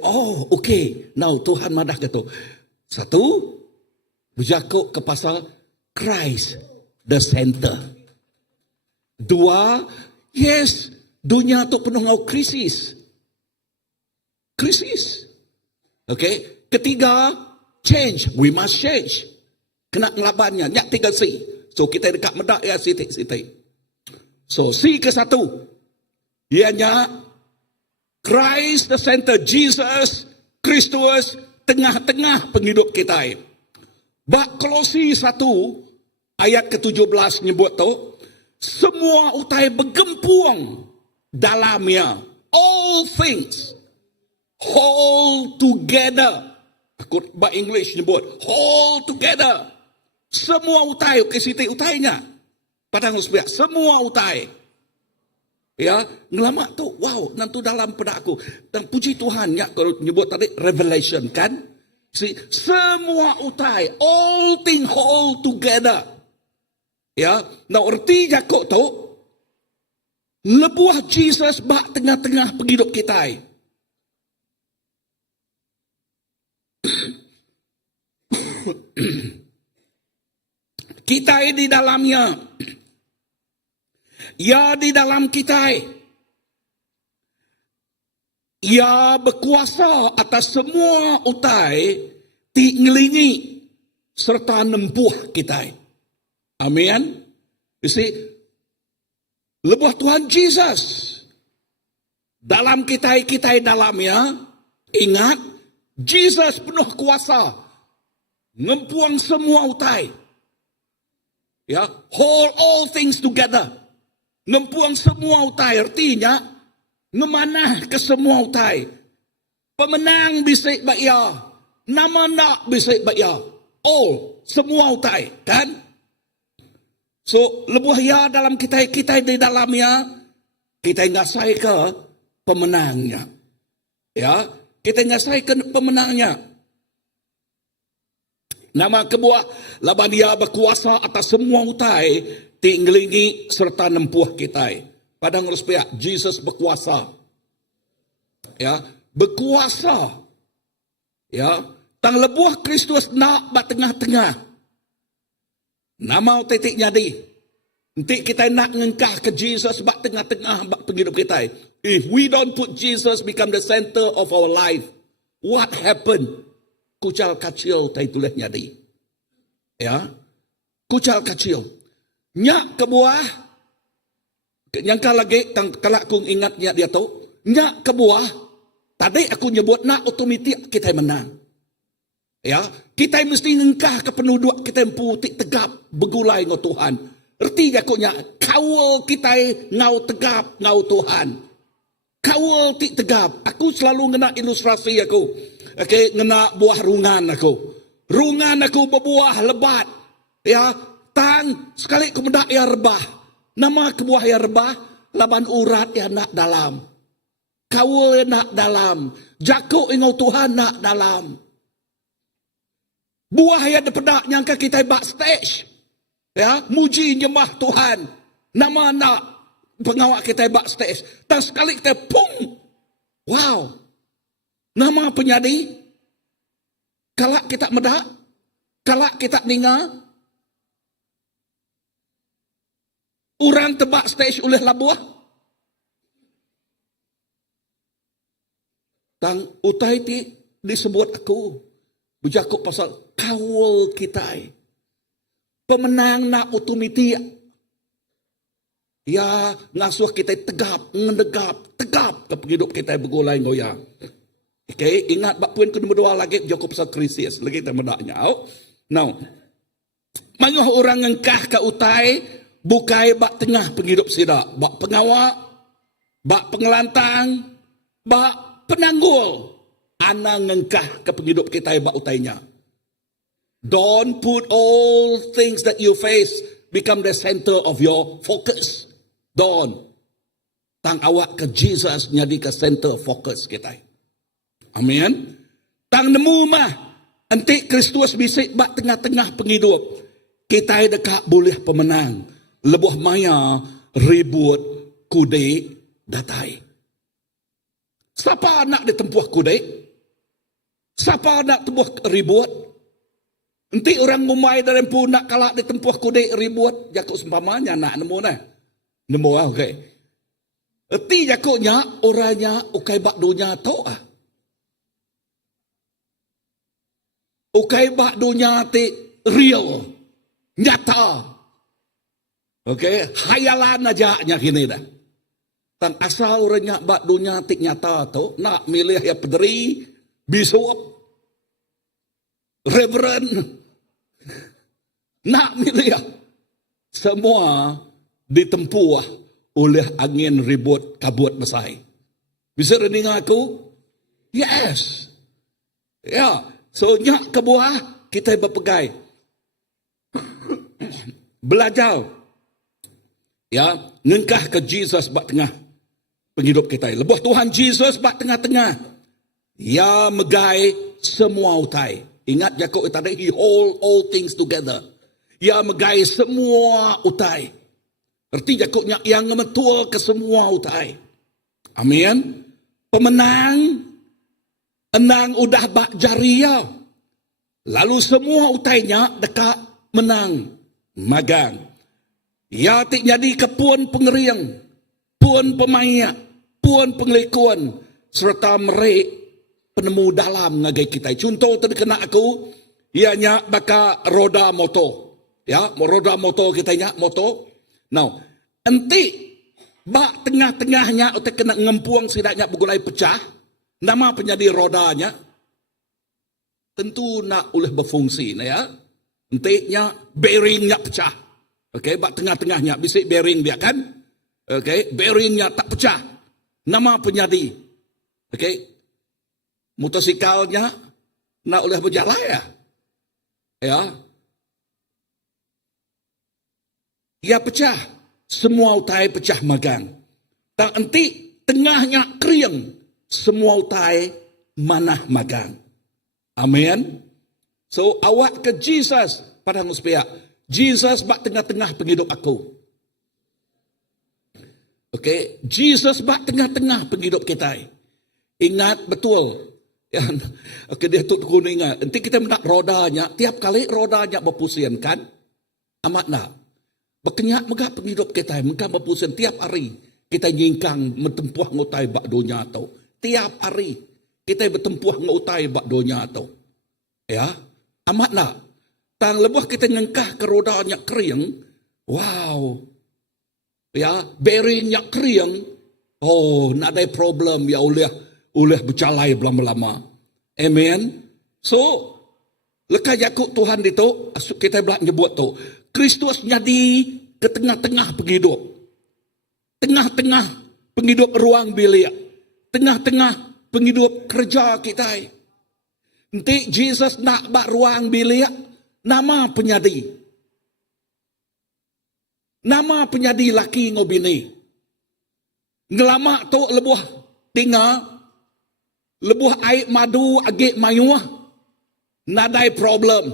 Oh, okay. Now Tuhan madah kata. 1, berjakut ke pasal Christ the center. 2, yes, dunia tu penuh dengan krisis. Krisis. Okay. 3, change. We must change. Kena ngelabannya. Nyak 3C. So kita dekat medak ya sitik-sitik. So C ke 1. Ianya Christ the center. Jesus Kristus tengah-tengah penghidup kita. Bak Kolose 1 ayat ke-17 nyebut tu, semua utai bergempung dalamnya. All things hold together. Aku bahasa English nyebut hold together. Semua utai, okay, sitik utainya. Padang sebiak, semua utai. Ya, ngelama tu, wow, nanti dalam pada aku. Dan puji Tuhan, ya, kalau nyebut tadi revelation kan. Semua utai, all thing hold together. Ya, nah erti jakut tu, lebuah Jesus bak tengah-tengah penghidup kita. Kita di dalamnya. Ya di dalam kita. Ya berkuasa atas semua utai tinggelingi serta nempuh kita. Amin. You see, lebuh Tuhan Jesus dalam kita dalamnya. Ingat, Jesus penuh kuasa ngempuang semua utai. Ya, hold all things together. Ngempuang semua utai, artinya ngemanah ke semua utai. Pemenang bisik bakya, nama nak bisik bakya. All, semua utai, kan? So, lebuh ya dalam kita di dalamnya, kita ngasai ke pemenangnya. Ya, kita ngasai ke pemenangnya. Nama kebuah laban dia berkuasa atas semua utai tinggelingi serta nempuh kita. Padang urus pihak Jesus berkuasa. Ya, berkuasa. Ya, tang lebuah Kristus nak ba tengah-tengah. Nama titik jadi. Nanti kita nak ngengkah ke Jesus ba tengah-tengah ba penghidup kita. If we don't put Jesus become the center of our life, what happened? Kucal kecil tai tulis jadi. Ya. Kucal kecil. Nyak kebuah. Yang lagi kalau aku ingatnya dia tu, nyak kebuah. Tadi aku nyebut nak otomatik kita menang. Ya, kita mesti ngengkah ke penduduk kita putik tegap begulai ngau Tuhan. Erti jakunya kawal kita ngau tegap ngau Tuhan. Kawal tik tegap. Aku selalu ngena ilustrasi aku. Okay, ngena buah rungan aku. Rungan aku berbuah lebat. Ya, tang sekali kemudak ya rebah. Nama kebuah ya rebah, laban urat ya nak dalam. Kawal ya nak dalam. Jakuk ingau Tuhan nak dalam. Buah ya depedak nyangka kita backstage. Ya, muji nyembah Tuhan. Nama nak pengawak kita backstage. Dan sekali kita pung. Wow. Nama penyadi. Kalak kita medak. Kalak kita ninga. Orang tebak stage oleh labuah. Tang utai ti disebut aku. Berjakuk pasal kawal kita. Pemenang nak utumiti. Ya, ngasuh kita tegap, tegap ke hidup kita bergulai goyang. Okay, ingat bak puan kedua dua lagi Jakob pasal krisis. Lagi kita mendaknya. Now, manguh orang ngengkah ke utai, bukai bak tengah penghidup sidak. Bak pengawak, bak pengelantang, bak penanggul. Ana ngengkah ke penghidup kita bak utainya. Don't put all things that you face become the center of your focus. Don't. Tang awak ke Jesus jadi ke center focus kita. Amin. Tang nemu mah anti Kristus bisik bak tengah-tengah penghidup. Kita dekat boleh pemenang. Lebuh maya ribut kude datai. Siapa nak ditempuh kude? Siapa nak tempuh ribut? Nanti orang ngumai dari pun nak kalak ditempuh kude ribut. Jakuk sempamanya nak nemu nah. Nemu lah, okey. Erti jakuknya orangnya ukai bak dunia tau ah. Ukai bak dunia ti real, nyata. Okey, khayalan aja nya kini dah. Tan asal orangnya bak dunia ti nyata tu nak milih ya pederi, bishop, reverend, nak milih ya. Semua ditempuh oleh angin ribut kabut mesai. Bisa renung aku? Yes. Ya. So, nyak ke buah, kita berpegai. Belajar. Ya. Ngengkah ke Jesus bak tengah penghidup kita. Lebuh Tuhan Jesus bak tengah-tengah. Ya megai semua utai. Ingat Yakub tadi, he hold all things together. Ya megai semua utai. Erti Yakubnya yang metua ke semua utai. Amin. Pemenang. Enang udah bak jaria. Lalu semua utainya dekat menang. Magang. Ya tik jadi ke puan pengeriang. Puan pemayak. Puan pengelikuan. Serta merek penemu dalam ngagai kita. Contoh terkena aku. Ianya baka roda motor. Ya, roda motor kita ingat motor. Now, enti bak tengah-tengahnya atau kena ngempuang sidaknya bergulai pecah, nama penyadi rodanya tentu nak oleh berfungsi ya. Entinya bearingnya pecah. Okey, bak tengah-tengahnya bisik bearing dia kan? Okey, bearingnya tak pecah. Nama penyadi. Okey. Motosikalnya nak oleh berjalan ya. Ya. Ya pecah. Semua utai pecah magang. Tak enti tengahnya kriang. Semua utai manah magang. Amin. So awak ke Jesus pada nguspia. Jesus bak tengah-tengah penghidup aku. Okay. Jesus bak tengah-tengah penghidup kita. Ingat betul. Okay, dia tu kuning ingat. Nanti kita mendak rodanya. Tiap kali rodanya berpusing kan. Amat nak. Berkenyak megah penghidup kita, megah berpusing tiap hari. Kita nyingkang mentempuh ngutai bak dunia tu. Tiap hari kita bertempuh ngutai bak dunia tu. Ya, amat nak. Tang lebuh kita ngengkah ke rodanya kering. Wow. Ya, bearingnya kering. Oh, nak ada problem ya oleh bercalai lama-lama. Amen. So, lekas Yakub Tuhan itu, kita belak nyebut tu. Kristus jadi ke tengah-tengah penghidup. Tengah-tengah penghidup ruang bilik. Tengah-tengah penghidup kerja kita. Nanti Jesus nak bak ruang bilik, nama penyadi. Nama penyadi laki ngobini. Ngelamak tu lebuh tinggal. Lebuh air madu agak mayuah. Nadai problem.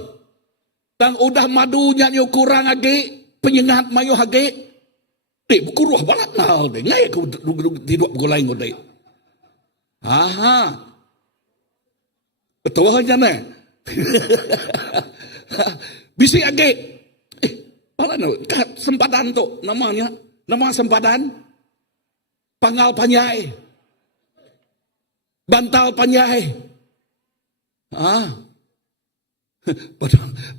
Tang udah madunya nyo kurang age, penyengat mayo age. Bukuruh balat nal deh. Ngai aku tidur begulai ngodai. Aha. Betul aja nih. Bisi age. Balat nal. Sempadan tu namanya. Nama sempadan. Pangal panyai. Bantal panyai.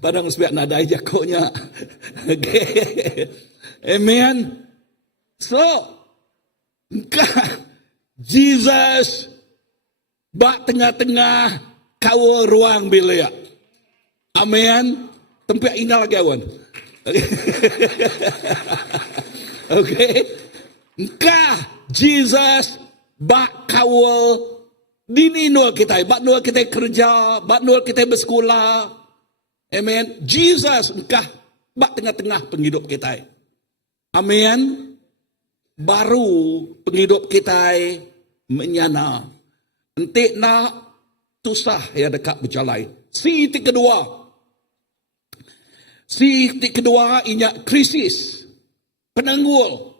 Padang sebiak nadai jakonya. Okay. Amen. So, Jesus bak tengah-tengah kau ruang bilik. Amen. Tempat indah lagi awan. Okay. Jesus bak kau dini nol kita, bak nol kita kerja, bak nol kita bersekolah. Amen. Jesus bak tengah-tengah penghidup kita. Amen. Baru penghidup kita menyana. Entik nak tusah yang dekat berjalan. Titik kedua inyak krisis. Penanggul.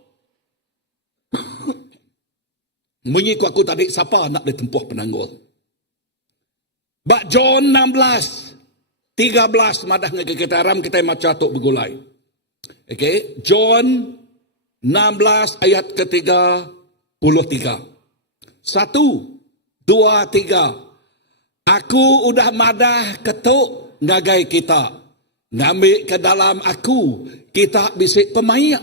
Mengikut aku tadi, siapa nak ditempuh penanggul? Bak John 16, 13 madah dengan kita ram kita macam tu bergulai. Okay, John 16 ayat ke-33. 1, 2, 3. Aku udah madah ketuk ngagai kita. Ngambil ke dalam aku, kita bisik pemain.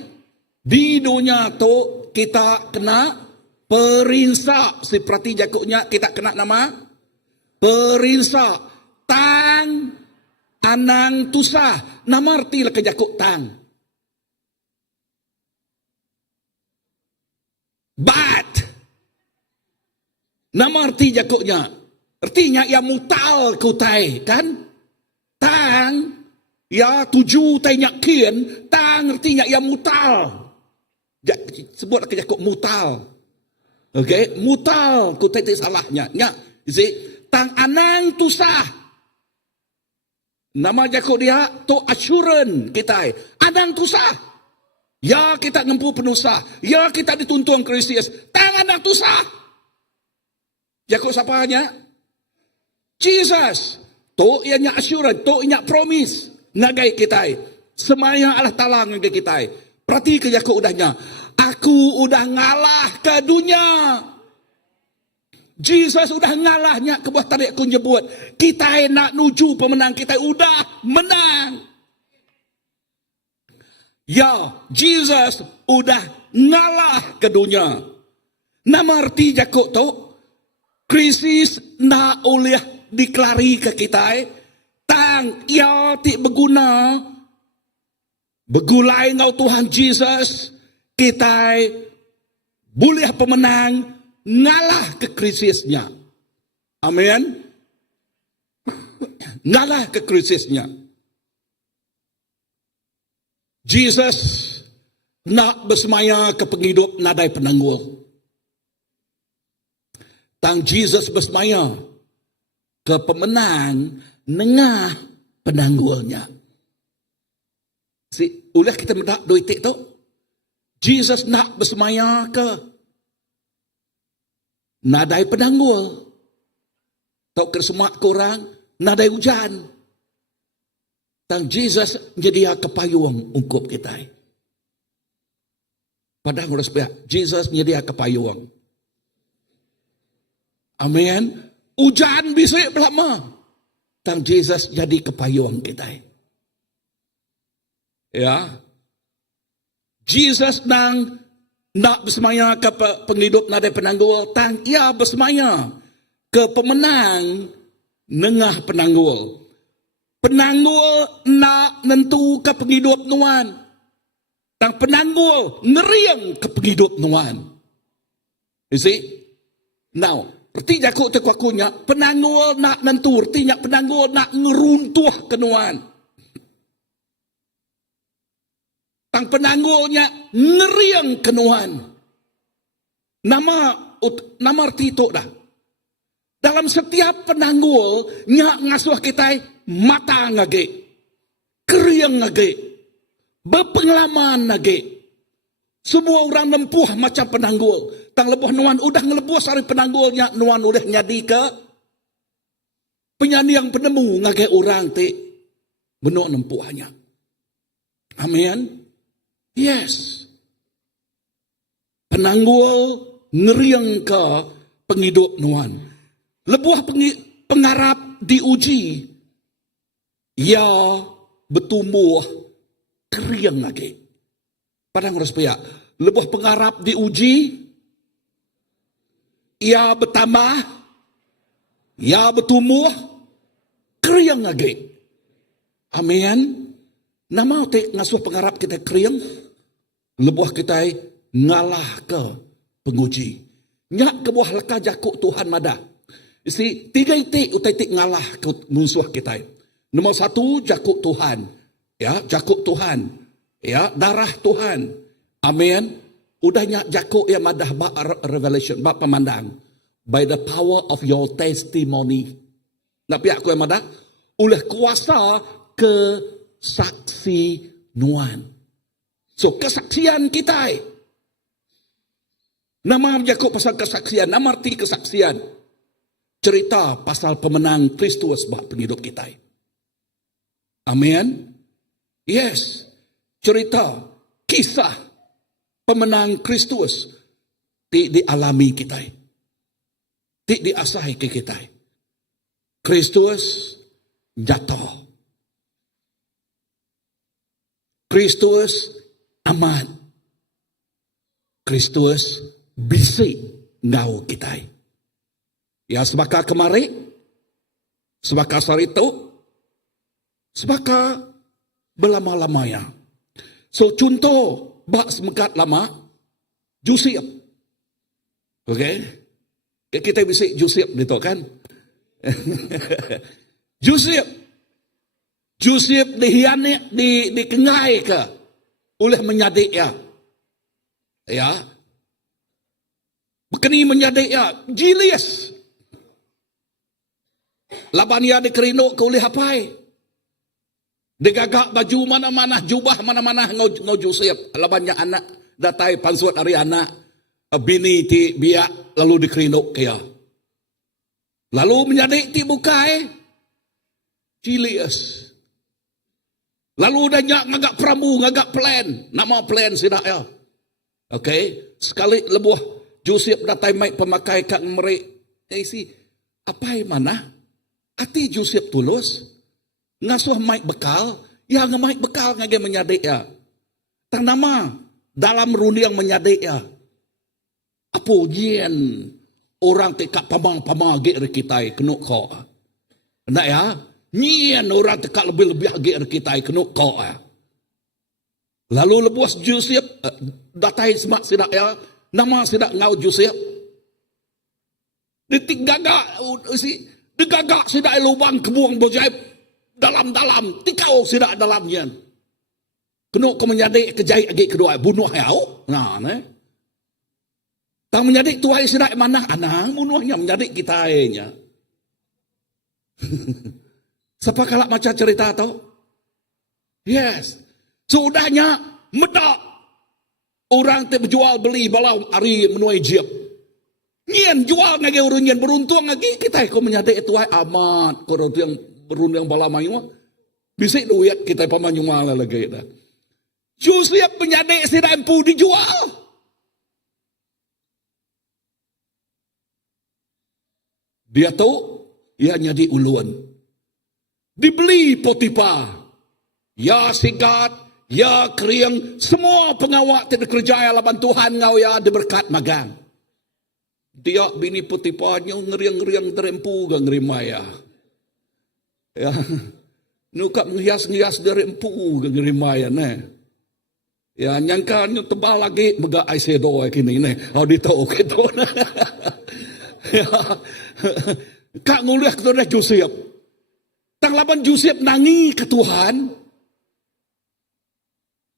Di dunia tu kita kena perinsa. Seperti jakuknya kita kena nama perinsa. Tang anang tusah. Nama arti lah ke jakuk tang. Bat. Nama arti jakuknya. Artinya yang mutal kutai kan. Tang. Ya tuju tai nyakin. Tang artinya yang mutal. Sebut ke jakuk mutal. Okay. Mutal kutai tak salahnya. Ya. Tang anang tusah. Nama jakuk dia. To assurance kita. Anang tusah. Ya kita ngempu penusah. Ya kita dituntun krisis. Tangan dan tusah. Jakuk siapanya? Jesus. Tu ianya assurance. Tu ianya promise. Ngagai kita. Semaya Allah talang ngagai kita. Perhati ke jakuk udahnya. Aku udah ngalah ke dunia. Jesus udah ngalahnya ke buah tadi aku nyebut. Kita nak nuju pemenang. Kita udah menang. Ya, Jesus udah ngalah ke dunia. Nama arti jakuk tu, krisis nak oleh diklari ke kita. Tang, ya ti berguna. Begulai ngau Tuhan Jesus, kita boleh pemenang ngalah ke krisisnya. Amin. Ngalah ke krisisnya. Jesus nak bersemaya ke penghidup nadai penanggul. Tang Jesus bersemaya ke pemenang nengah penanggulnya. Ulah kita mendak doi tik tu. Jesus nak bersemaya ke nadai penanggul. Tok ke semua korang nadai hujan. Tang Jesus jadi kepayung ungkup kita. Padahal harus pihak Jesus jadi kepayung. Amin. Hujan bisik belama. Tang Jesus jadi kepayung kita. Ya. Jesus nak bersemaya ke penghidup nadai penanggul. Tang ia bersemaya ke pemenang nengah penanggul. Penanggul nak nentu ke penghidup nuan. Tang penanggul ngeriang ke penghidup nuan. You see? Now, erti jakuk te kuakunya, penanggul nak nentu, artinya penanggul nak ngeruntuh ke nuan. Tang penanggulnya ngeriang ke nuan. Nama arti itu dah. Dalam setiap penanggul, nyak ngasuh kita mata ngage. Keriang lagi. Berpengalaman lagi. Semua orang nempuh macam penanggul. Tang lebuh nuan udah ngelebuh sari penanggulnya. Nuan udah nyadi ke. Penyanyi yang penemu ngagai orang ti. Benuk nempuhnya. Amin. Yes. Penanggul ngeriang ke penghidup nuan. Lebuh pengarap diuji. Ya bertumbuh keriang lagi. Padang harus pihak. Lebuh pengarap diuji. Ia bertambah. Ia bertumbuh. Keriang lagi. Amin. Nama utik ngasuh pengarap kita keriang. Lebuh kita ngalah ke penguji. Nyak ke buah leka jakuk Tuhan madah. Isi tiga itik utai tik ngalah ke musuh kita. Nombor satu jakuk Tuhan. Ya, jakuk Tuhan. Ya, darah Tuhan. Amin. Udahnya jakuk yang madah bak revelation, bak pemandang. By the power of your testimony. Nak pihak aku yang madah? Oleh kuasa kesaksian. So, kesaksian kita. Nama jakuk pasal kesaksian. Nama arti kesaksian. Cerita pasal pemenang Kristus bak penghidup kita. Amin. Yes. Cerita, kisah pemenang Kristus dialami kita. Diasahi ke kita. Kristus jatuh. Kristus aman. Kristus bisik ngau kita. Ya sebaka kemari, sebaka sarito, sebaka belama-lamanya. So contoh bak semekat lama Joseph. Okay? Kita bisa Joseph gitu kan? Joseph dihianat dikengai ke oleh menyadik ya. Ya. Bekeni menyadik ya Julius. Laban ia dikerinuk ke oleh apai. Digagak baju mana-mana, jubah mana-mana ngau Joseph. Labannya anak datai pansuat hari anak. Bini ti biak lalu dikerinuk kaya. Lalu menyadik ti bukai. Julius. Lalu dah ngagak pramu, ngagak plan. Nama plan sidak ya. Okay. Sekali lebuh Joseph datai mai pemakai kak merik. Isi apa mana? Ati Joseph tulus. Ngasuh maik bekal, ya ngemaik bekal ngage menyadik ya. Tang nama dalam rundiang menyadik ya. Apa jen orang tekak pamang-pamang age kita kenuk kau. Nak ya? Nyen orang tekak lebih-lebih age kita kenuk kau. Lalu lebuas Joseph datai semak sidak ya. Nama sidak ngau Joseph. Digagak sidak lubang kebuang bojaib. Dalam-dalam, tikau sidak dalamnya. Kenuk kau menyadik kejahit lagi kedua, bunuh yau. Nah, ne. Tang menyadik tuai sidak mana? Anang bunuhnya menyadik kita nya. Siapa kalak macam cerita tau? Yes. Sudahnya medak. Orang te berjual beli balau hari menuai jib. Nyen jual ngage urun nyen beruntung lagi kita kau menyadik tuai amat. Kau yang berundang balamai mah bisa duit kita pamanyu malah lagi dah. Joseph penyadik si empu dijual. Dia tahu ia nyadi uluan. Dibeli Potiphar. Ya sigat, ya keriang, semua pengawak tidak kerja laban Tuhan ngau ya diberkat magang. Dia bini Potipharnya ngeriang-ngeriang terempu gang rimaya. Ya, nukap ngias-ngias dari empu gerimaya ne. Ya, nyangkanya tebal lagi mega aisedo kini ne. Oh ditahu gitu. Ya, kak nguliah ketua Joseph. Tang laban Joseph nangi ke Tuhan.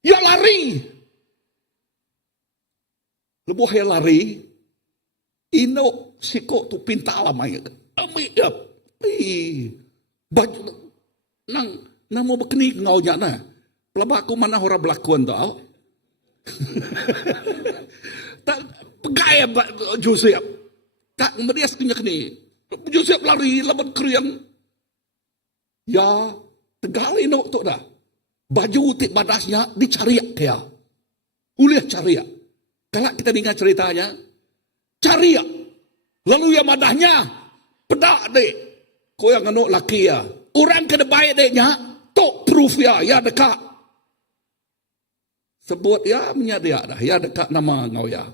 Ya lari. Lebuh ya lari. Ino siko tu pinta lamanya. Amidap. Baju nang Namo berkeni ngau nya na. Pelabak aku mana orang berlakuan tau. Tak pegai Joseph. Tak merias punya kini. Joseph lari laban krian. Ya, tegal ini tu dah. Baju tik badasnya dicariak kaya. Uliah cariak. Kalau kita dengar ceritanya, cariak. Lalu yang madahnya, pedak dek. Kau yang anak laki ya. Orang kena baik deknya, tok proof ya dekat. Sebut ya menyadiak dah, ya dekat nama ngau ya.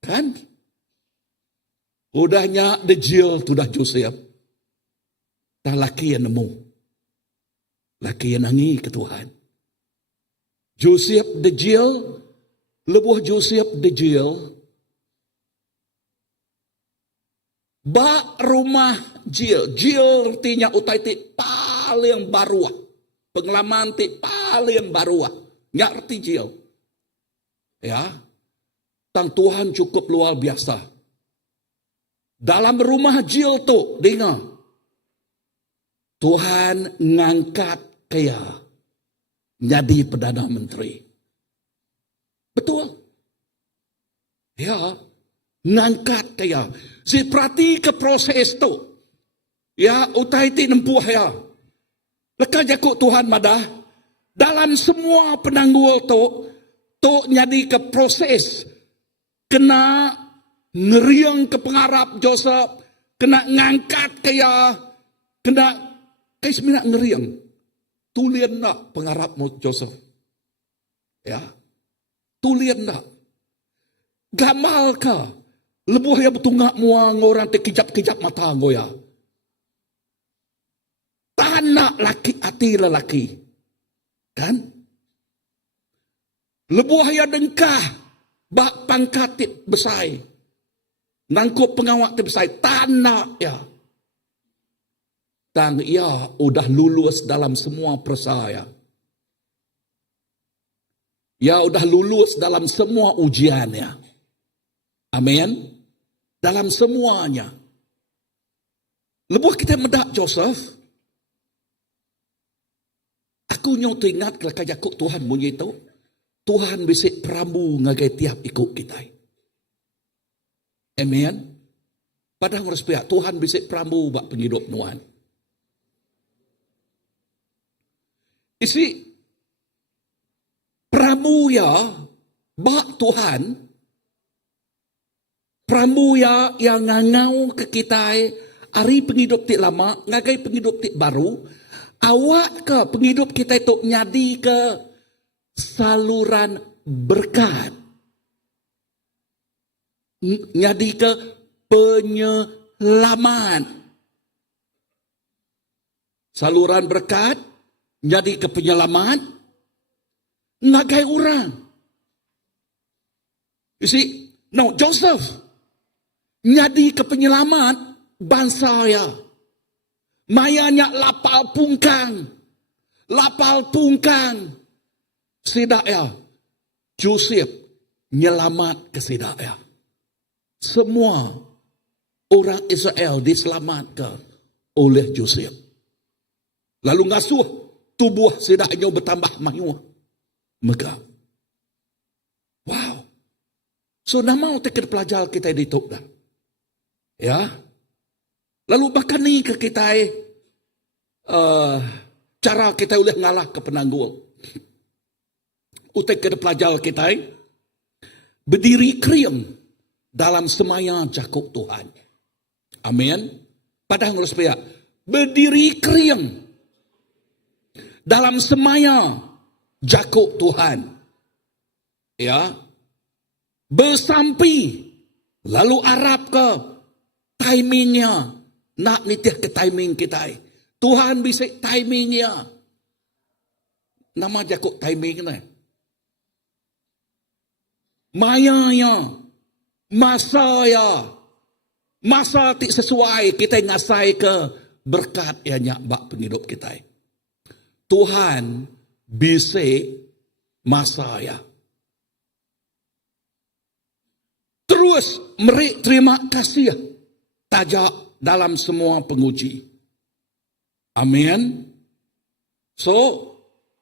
Kan? Udahnya dejil tu dah Joseph. Dah laki yang nemu. Laki yang nangi ke Tuhan. Joseph dejil, lebuh Joseph dejil. Ba rumah jil. Jil artinya utai ti paling baru. Pengalaman ti paling baru. Ngerti jil. Ya. Tang Tuhan cukup luar biasa. Dalam rumah jil tu, dengar. Tuhan ngangkat kaya jadi Perdana Menteri. Betul. Ya. Ngangkat kaya. Si perhati ke proses tu. Ya, utai ti nempuh ya. Lekas jakut Tuhan madah. Dalam semua penanggul tu jadi ke proses. Kena ngeriang ke pengarap Joseph. Kena ngangkat kaya. Kena, kaya sebenarnya ngeriang. Tulian nak pengarap Joseph. Ya. Tulian nak. Gamal ka. Lebuh yang bertungak muang orang terkejap-kejap mata goya. Tanak laki hati lelaki. Kan? Lebuh yang dengkah. Bak pangkat tip besai. Nangkup pengawak tip besai. Tanak ya. Dan ia udah lulus dalam semua persaya. Ia udah lulus dalam semua ujiannya. Amin. Dalam semuanya. Lebuh kita medak Joseph. Aku nyoto ingat kalau jakuk Tuhan bunyi itu. Tuhan bisik peramu ngagai tiap ikut kita. Amin. Padahal harus pihak Tuhan bisik peramu bak penghidup Tuhan. Isi peramu ya bak Tuhan. Pramuya yang ngangau ke kita hari penghidup tik lama, ngagai penghidup tik baru, awak ke penghidup kita itu nyadi ke saluran berkat. Nyadi ke penyelaman. Saluran berkat, nyadi ke penyelaman, ngagai orang. You see, now Joseph, nyadi ke penyelamat bangsa ya. Mayanya lapal pungkang. Lapal pungkang. Sidak ya. Joseph nyelamat ke sidak ya. Semua orang Israel diselamatkan oleh Joseph. Lalu ngasuh tubuh sidaknya bertambah mayu. Megah. Wow. So nama kita pelajar kita dituk dah. Ya. Lalu bahkan ni ke kita cara kita boleh ngalah ke penanggul. Utek ke pelajar kita berdiri kriam dalam semaya jakuk Tuhan. Amin. Padahal harus pihak berdiri kriam dalam semaya jakuk Tuhan. Ya. Bersampi lalu Arab ke timingnya nak nitih ke timing kita. Tuhan bisa timingnya. Nama jakuk timing ni. Mayanya, masaya, masa tik sesuai kita ngasai ke berkat yang nyakbak penghidup kita. Tuhan bisa masaya. Terus merik terima kasih tajak dalam semua penguji. Amin. So,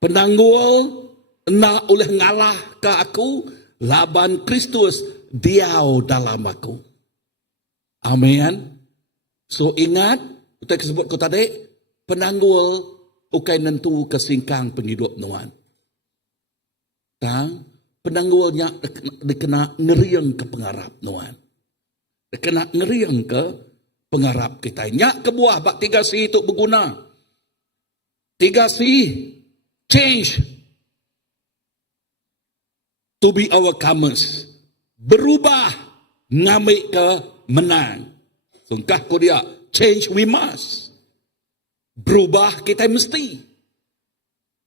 penanggul nak oleh ngalah ke aku, laban Kristus diau dalam aku. Amin. So ingat, kita sebut ko tadi, penanggul ukai nentu kesingkang penghidup nuan. Tang, penanggulnya dikena ngeriang ke pengarap nuan. Dikena ngeriang ke pengarap kita. Nyak ke buah bak 3C itu berguna. 3C, change. To be overcomers. Berubah, ngambil ke menang. Sungkah ko dia, change we must. Berubah kita mesti.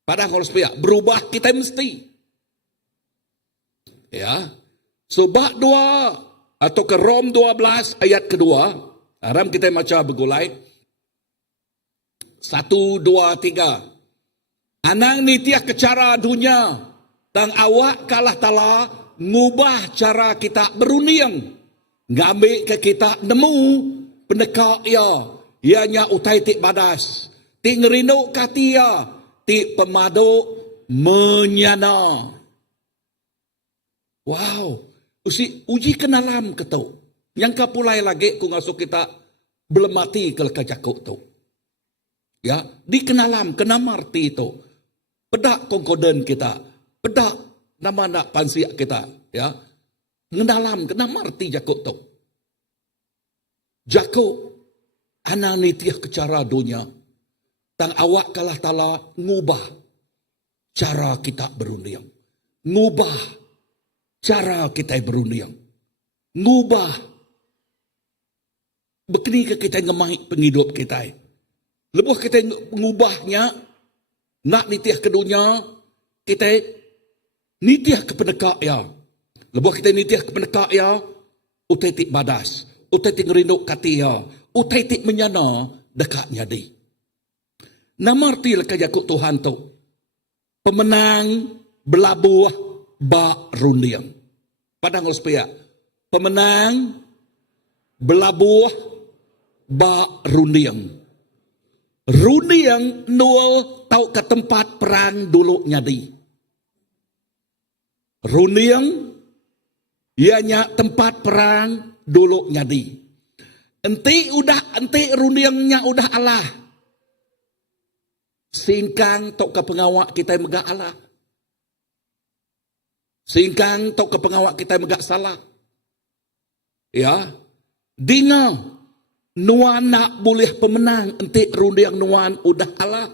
Padahal kalau supaya berubah kita mesti. Ya. So bab 2 atau ke Rom 12 ayat kedua, Ram kita baca bergulai. 1, 2, 3. Anang ni tiah ke cara dunia, dan awak kalah tala ngubah cara kita berunding. Ngambil ke kita nemu pendekak ya. Ianya utai tik badas. Tik ngerinuk katia. Tik pemaduk menyana. Wow. Uji kenalam ke tu. Yang kapulai lagi ku ngasuh kita belum mati ke kajakuk tu. Ya, di kenalam, kenamarti tu. Pedak kongkoden kita. Pedak nama nak pansiak kita. Ya. Ngedalam, kenamarti jakuk tu. Jakuk, anak nitiah ke cara dunia. Tang awak kalah tala ngubah cara kita berunding. Ngubah cara kita berunding. Ngubah. Begini ke kita ngemai penghidup kita. Lepas kita ngubahnya, nak nitiah ke dunia, kita nitiah ke pendekak ya. Lepas kita nitiah ke pendekak ya, utai tik badas. Utai tik ngerinduk katia. Utai tik menyana dekatnya di. Nama arti leka jakut Tuhan tu. Pemenang belabuh bak rundiang. Padang supaya. Pemenang belabuh bak rundiang. Rundiang nul tau ke tempat perang dulu nyadi. Rundiang ianya tempat perang dulu nyadi. Enti rundiangnya udah Allah. Singkang tok ke pengawak kita megak Allah. Singkang tok ke pengawak kita megak salah. Ya. Dinga nuan nak boleh pemenang. Enti rundiang nuan udah Allah.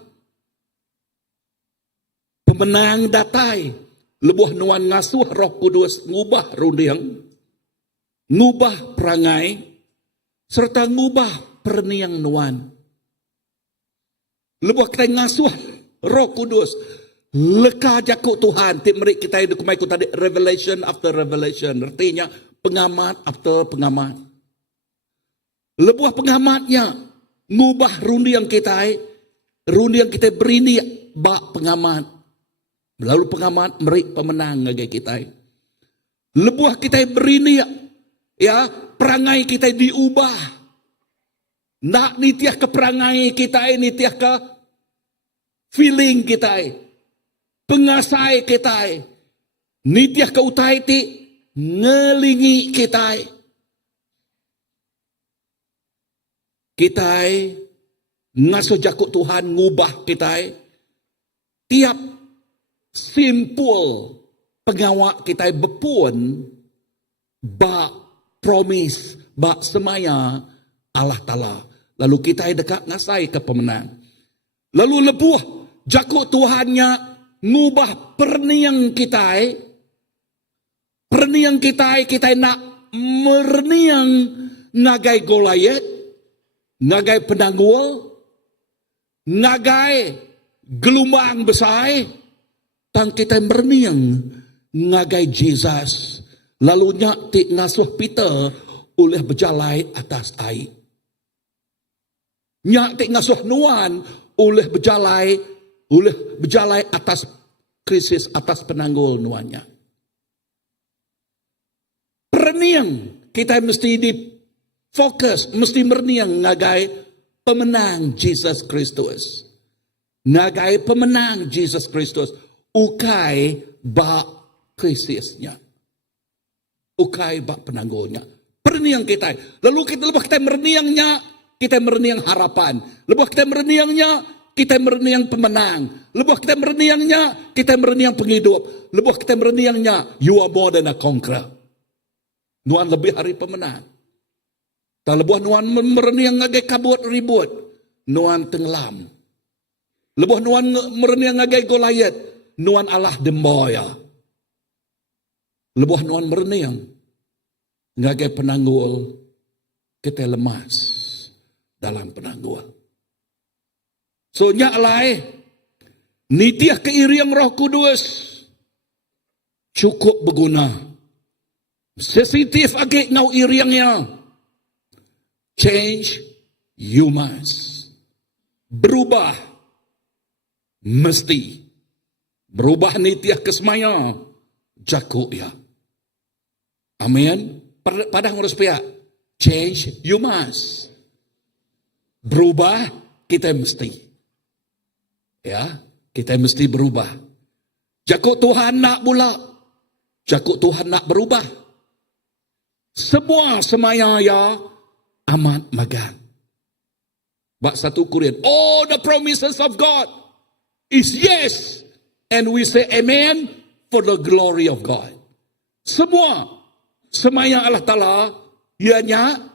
Pemenang datai. Lebuh nuan ngasuh Roh Kudus ngubah rundiang. Ngubah perangai. Serta ngubah perniang nuan. Lebuh kita ngasuh Roh Kudus. Leka jakuk Tuhan. Tip merik kita hidup kumai tadi. Revelation after revelation. Artinya pengamat after pengamat. Lebuh pengamatnya. Ngubah rundiang kita. Rundiang kita berini bak pengamat. Lalu pengamat merik pemenang ngagai kita. Lebuh kita berini. Ya, perangai kita diubah. Nak nitiah ke perangai kita, nitiah ke feeling kita, pengasai kita, nitiah ke utai ti ngelingi kita. Kita ngasuh jakuk Tuhan ngubah kita. Tiap simpul pengawak kita bepun bak promise, bak semaya Allah Ta'ala. Lalu kita dekat ngasai ke pemenang. Lalu lebuh jakuk Tuhannya ngubah perniang kita. Perniang kita nak merniang ngagai Goliat, ngagai penanggul, ngagai gelombang besar. Tang kita merniang ngagai Jesus. Lalu nyak tik ngasuh Peter oleh berjalai atas air. Nyak tik ngasuh nuan oleh berjalai atas krisis, atas penanggul nuannya. Perniang kita mesti difokus, mesti merniang ngagai pemenang Jesus Kristus. ngagai pemenang Jesus Kristus, ukai bak krisisnya. Ukai bak penanggulnya. Perniang kita. Lalu kita lepas kita merniangnya, kita merniang harapan. Lepas kita merniangnya, kita merniang pemenang. Lepas kita merniangnya, kita merniang penghidup. Lepas kita merniangnya, you are more than a conqueror. Nuan lebih hari pemenang. Tak lebuh nuan merniang ngagai kabut ribut, nuan tenggelam. Lebuh nuan merniang ngagai Goliat, nuan Allah demboya. Lebuh nuan merniang ngagai penanggul, kita lemas dalam penanggul. So nyaklai, nitiah keiriang Roh Kudus cukup berguna. Sensitif agak ngau iriangnya. Change, you must. Berubah, mesti. Berubah nitiah kesemaya, jakuk ya. Amin. Padang harus pihak. Change, you must. Berubah, kita mesti. Ya, kita mesti berubah. Jakuk Tuhan nak pula. Jakuk Tuhan nak berubah. Semua semaya ya amat magang. Bak 1 Korintus. All the promises of God is yes. And we say amen for the glory of God. Semua semaya Allah Ta'ala ianya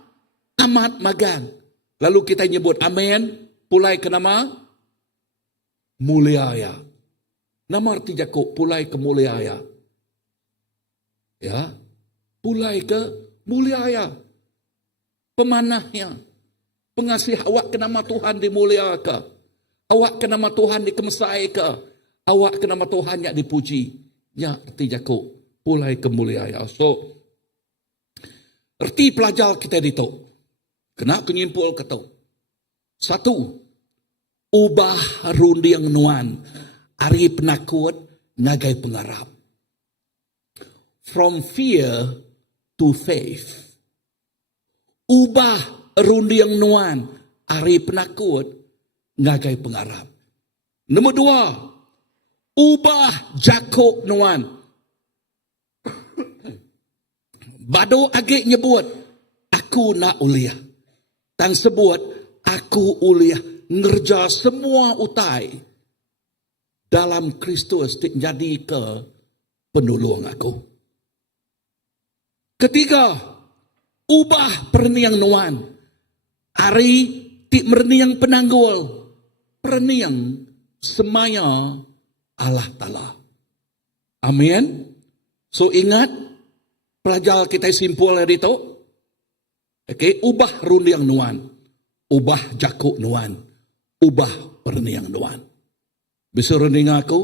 amat magang. Lalu kita nyebut amen pulai ke nama muliaya. Nama arti Jakub pulai ke muliaya. Ya, pulai ke muliaya. Pemanahnya. Pengasih awak ke nama Tuhan dimuliakan. Awak ke nama Tuhan dikemesai ke. Awak ke nama Tuhan yang dipuji. Ya, arti Jakub pulai ke muliaya. So, erti pelajar kita itu. Kena kenyimpul kata. 1. Ubah rundiang nuan. Ari penakut ngagai pengarap. From fear to faith. Ubah rundiang nuan. Ari penakut ngagai pengarap. Nombor 2. Ubah jakuk nuan. Bado agak nyebut. Aku nak uliah. Dan sebut, aku uliah ngerja semua utai dalam Kristus jadi ke penolong aku. 3, ubah perniang nuan. Ari ti merniang penanggul. Perniang semaya Allah Ta'ala. Amin. So ingat, pelajar kita simpul hari itu. Okay, ubah rundiang nuan. Ubah jakuk nuan. Ubah perniang nuan. Bisa rundiang aku.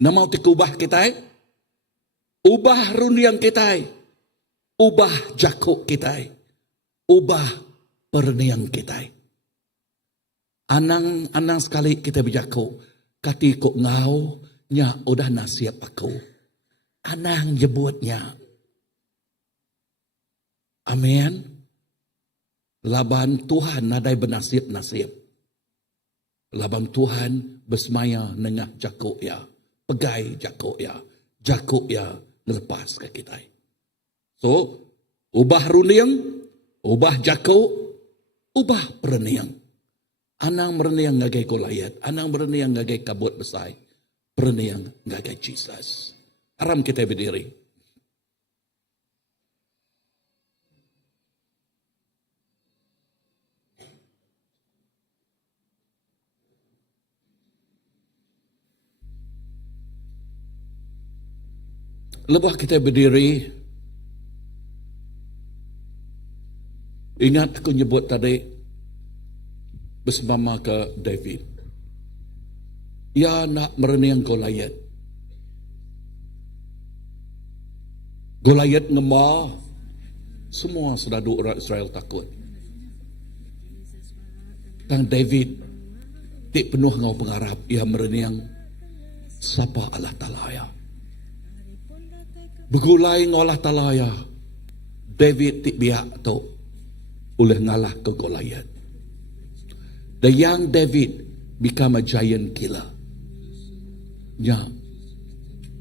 Namau tikubah kita. Ubah rundiang kita. Ubah jakuk kita. Ubah perniang kita. Anang sekali kita berjakuk. Kati kok ngau. Nya udah nasiap aku. Anang jebutnya. Amin. Laban Tuhan nadai bernasib-nasib. Laban Tuhan bersemaya nengah jakuk ya. Pegai jakuk ya. Jakuk ya lepas ke kita. So, ubah rundiang, ubah jakuk, ubah perniang. Anang merniang ngagai Goliat. Anang merniang ngagai kabut besar. Perniang ngagai Jesus. Aram kita berdiri. Lepas kita berdiri, ingat aku nyebut tadi bersama ke David. Ia nak mereniang Goliat. Goliat ngemah, semua sedadu orang Israel takut. Dan David tik penuh ngau pengharap, ia mereniang sapa Allah Ta'ala ya. Begulai ngolah talaya. David tik biak tu oleh ngalah ke Goliat. Dan yang David become a giant killer. Nya,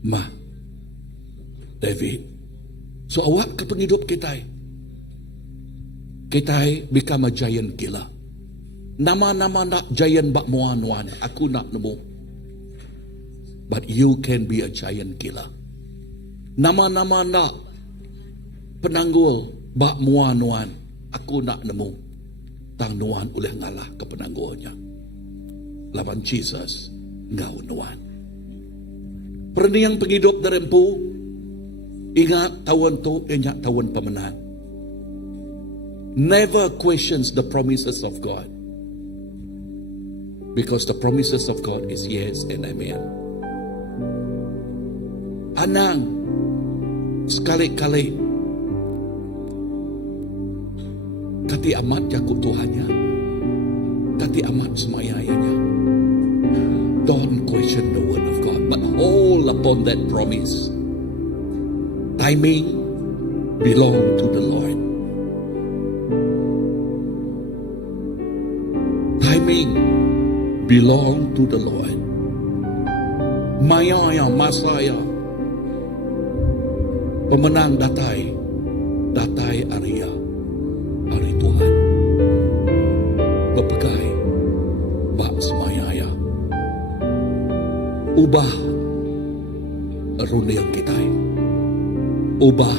Ma, David. So awak ke penghidup kita. Kita become a giant killer. Nama-nama nak giant bak muan-wan, aku nak nemu. But you can be a giant killer. Nama-nama nak penanggul bak muan-wan, aku nak nemu. Tang nuan oleh ngalah ke penanggulnya. Lawan Jesus, ngau nuan. Perni yang penghidup darempu, ingat tahun tu, ingat tahun pemenang. Never questions the promises of God. Because the promises of God is yes and amen. Anang, sekali-kali kati amat jakut Tuhannya, kati amat semayanya. Don't question the word of God, but hold upon that promise. Timing belong to the Lord. Timing belong to the Lord. Maya masaya. Pemenang datai Arya, hari Tuhan. Bepegai bak semayaya. Ubah runiang kita. Ubah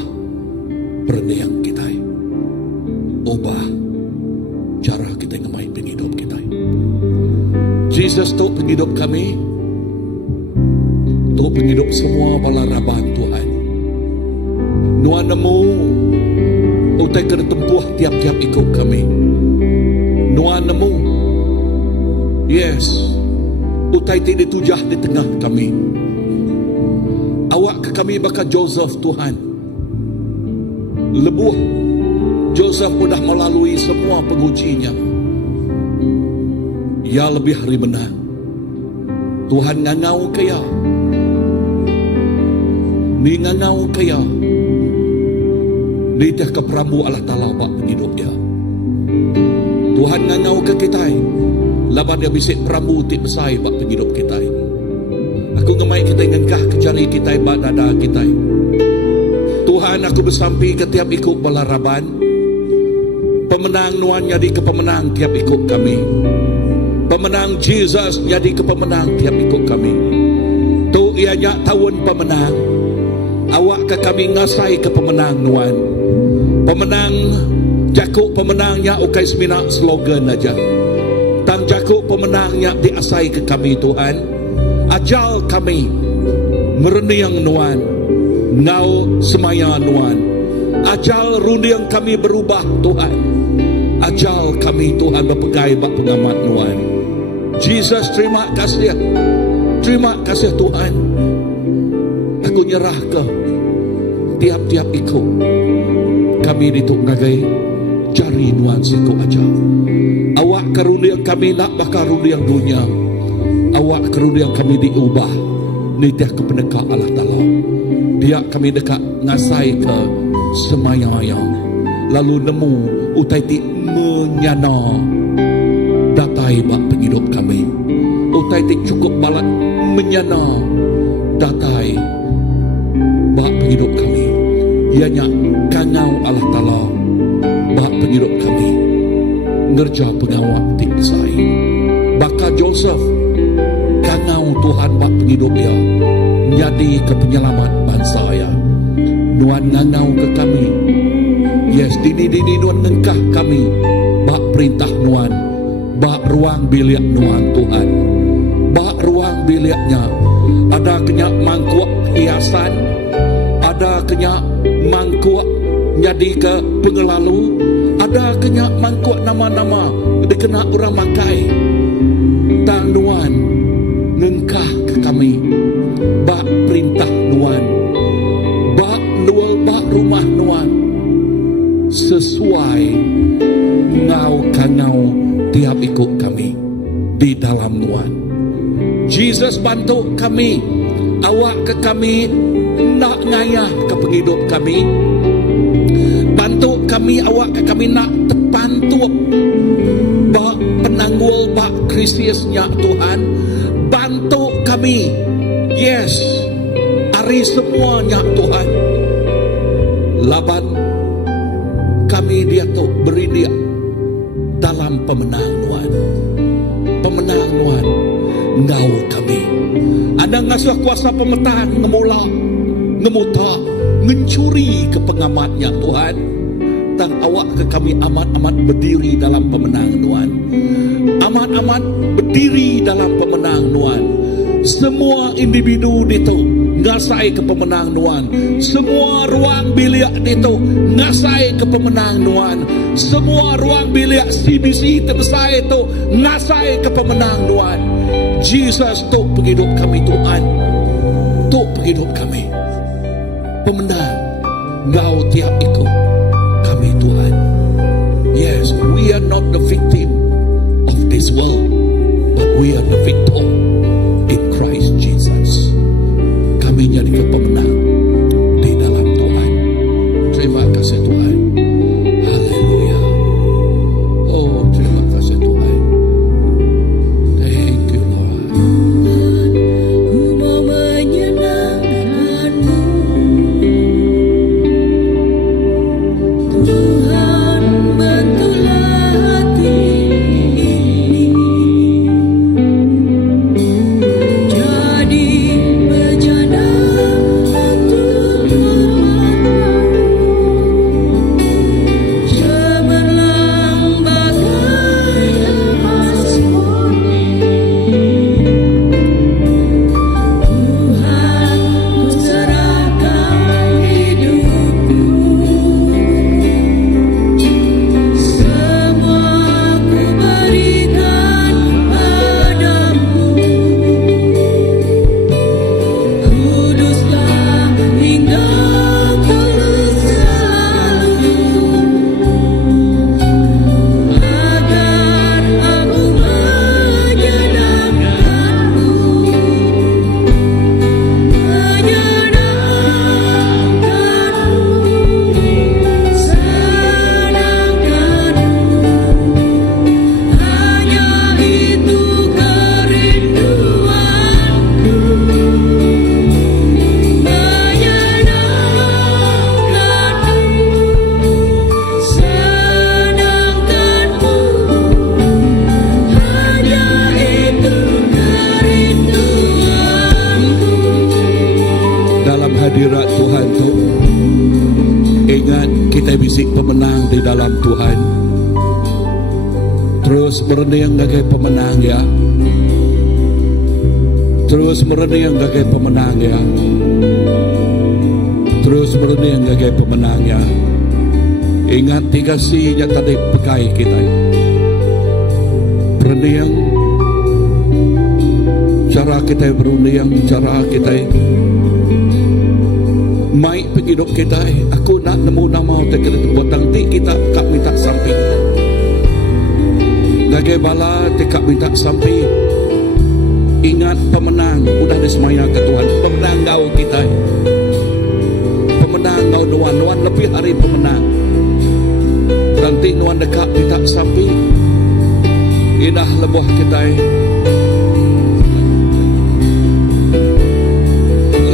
perniang kita. Ubah cara kita ngemai penghidup kita. Jesus tu penghidup kami, tu penghidup semua balaraban Tuhan. Nuan nemu, utai kena tempuh tiap-tiap ikut kami. Nuan nemu, yes, utai tidak ditujah di tengah kami. Awak ke kami bakal Joseph Tuhan. Lebuh, Joseph sudah melalui semua pengujinya. Ya lebih hari menang. Tuhan ngangau kaya. Ni ngangau kaya. Ni tiah ke Prabu Allah Ta'ala bak penghidup dia. Tuhan ngangau ke kita. Laban dia bisik Prabu tik besai bak penghidup kita. Aku ngemai kita ngengkah ke jari kita bak dada kita. Tuhan aku bersampi ke tiap ikut balaraban. Pemenang nuan jadi ke pemenang tiap ikut kami. Pemenang Jesus jadi ke pemenang tiap ikut kami. Tu ianya tahun pemenang. Awak ke kami ngasai ke pemenang nuan. Pemenang jakuk pemenangnya ukai semina slogan aja. Tang jakuk pemenangnya diasai ke kami Tuhan. Ajal kami mereniang nuan. Ngau semaya nuan. Ajal rundiang kami berubah Tuhan. Ajal kami Tuhan berpegai bak pengamat nuan. Jesus, terima kasih. Terima kasih Tuhan. Aku nyerah ke tiap-tiap ikut. Kami dituk nagai jari nuan siku aja. Awak karuniang kami nak bakal rundiang dunia. Awak karuniang kami diubah. Nitiah ke pendekak Allah Ta'ala. Dia kami dekat ngasai ke semayang. Lalu nemu utai ti menyana datai bak penghidup kami. Utai ti cukup balat menyana datai bak penghidup kami. Ianya kangau Allah Ta'ala bak penghidup kami. Ngerja pengawak ti besai. Baka Joseph kangau Tuhan bak penghidup dia. Jadi ke penyelamat bangsa ya. Nuan ngangau ke kami. Yes, dini nuan ngengkah kami. Bak perintah nuan. Bak ruang bilik nuan Tuhan. Bak ruang biliknya. Ada kenyak mangkuk hiasan. Ada kenyak mangkuk jadi ke pengelalu. Ada kenyak mangkuk nama-nama dikena orang makai. Tang nuan ngengkah ke kami. Bak perintah nuan. Bak nual bak rumah nuan. Sesuai ngau kangau tiap ikut kami di dalam nuan. Jesus bantu kami. Awak ke kami nak ngayah ke penghidup kami. Bantu kami awak ke kami nak tepantup bak penanggul bak nampak krisisnya Tuhan, bantu kami. Yes, hari semuanya Tuhan. Laban kami dia tu beri dia dalam pemenang Tuhan. Pemenang Tuhan, Engkau kami. Ada ngasuh kuasa pemetaan ngemula, ngemuta, mencuri ke pengamatnya Tuhan. Dan awak ke kami amat-amat berdiri dalam pemenang Tuhan. Amat-amat berdiri dalam pemenang Tuhan. Semua individu itu ngasai ke pemenang Tuhan. Semua ruang bilik itu ngasai ke pemenang Tuhan. Semua ruang bilik CBC terbesar itu ngasai ke pemenang Tuhan. Jesus tu penghidup kami Tuhan. Tu penghidup kami. Pemenang, Engkau tiap ikut kami Tuhan. Yes, we are not the victim of this world, but we are the victor in Christ Jesus. Kami jadi pemenang di dalam Tuhan. Terima kasih Tuhan. Haleluya. Oh, terima kasih Tuhan. Thank you Lord. Ku mau menyenangkan-Mu, Tuhan, bantulah hati ini jadi bejana untuk cemerlang bagai emas murni. Tuhan, ku serahkan hidupku, semua ku berikan padamu. Kuduslah hingga tulus selalu, agar aku menyenangkan-Mu, senangkan-Mu. Hanya itu kerinduanku, menyenangkan-Mu, senangkan-Mu. Hanya itu kerinduanku. Dalam hadirat Tuhan tu, ingat kita bisik pemenang di dalam Tuhan. Terus merenung bagai pemenang ya. Terus merenung bagai pemenang ya. Terus merenung bagai pemenang ya. Ingat tiga C-nya tadi pekai kita. Merenung, cara kita merenung, cara kita mai penghidup kita. Aku nak nemu nama kita buat nanti kita kak minta sampai. Gagai bala tekak minta sampai. Ingat pemenang udah disemaya ke Tuhan. Pemenang kau kita. Pemenang kau Nuan. Nuan lebih hari pemenang. Nanti Nuan dekat minta sampai. Indah lebuh kita.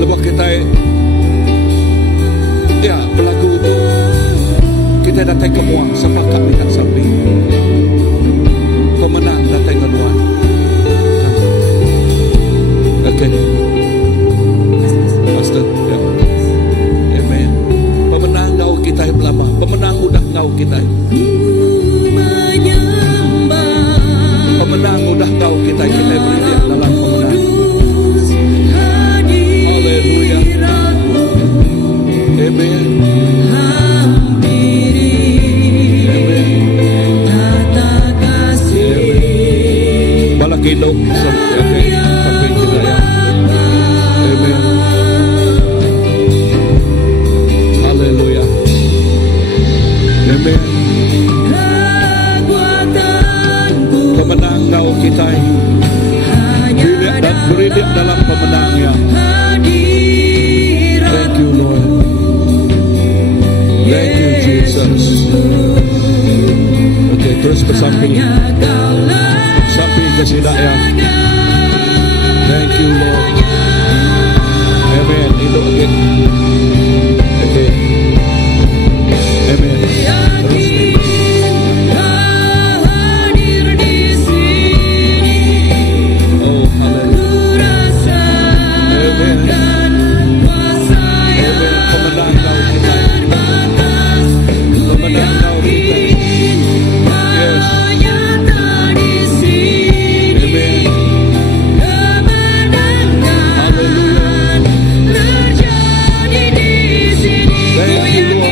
Lebuh kita. Ya, berlaku itu kita datang ke Muang sepakat minta sampai. Pemenang datang ke Muang. Okay. Pastor, ya. Amen. Pemenang kau kita lama. Pemenang udah kau kita. Pemenang udah kau kita beri dia dalam pemenang. Haleluya. Amen. Balak hidup sampai kita ya. Amen. Haleluya. Amen. Pemenang kau kita. Beri dia dalam pemenangnya. Thank you Lord. Thank you Jesus. Okay, terus ke samping. Samping kasih daya. Thank you, Lord. Amen. Itu again. Okay. Amen. Terus. Oh, haleluya. Amen. Pemenang kau kita. Pemenang kau kita. Yes. Amen. Thank you, Lord.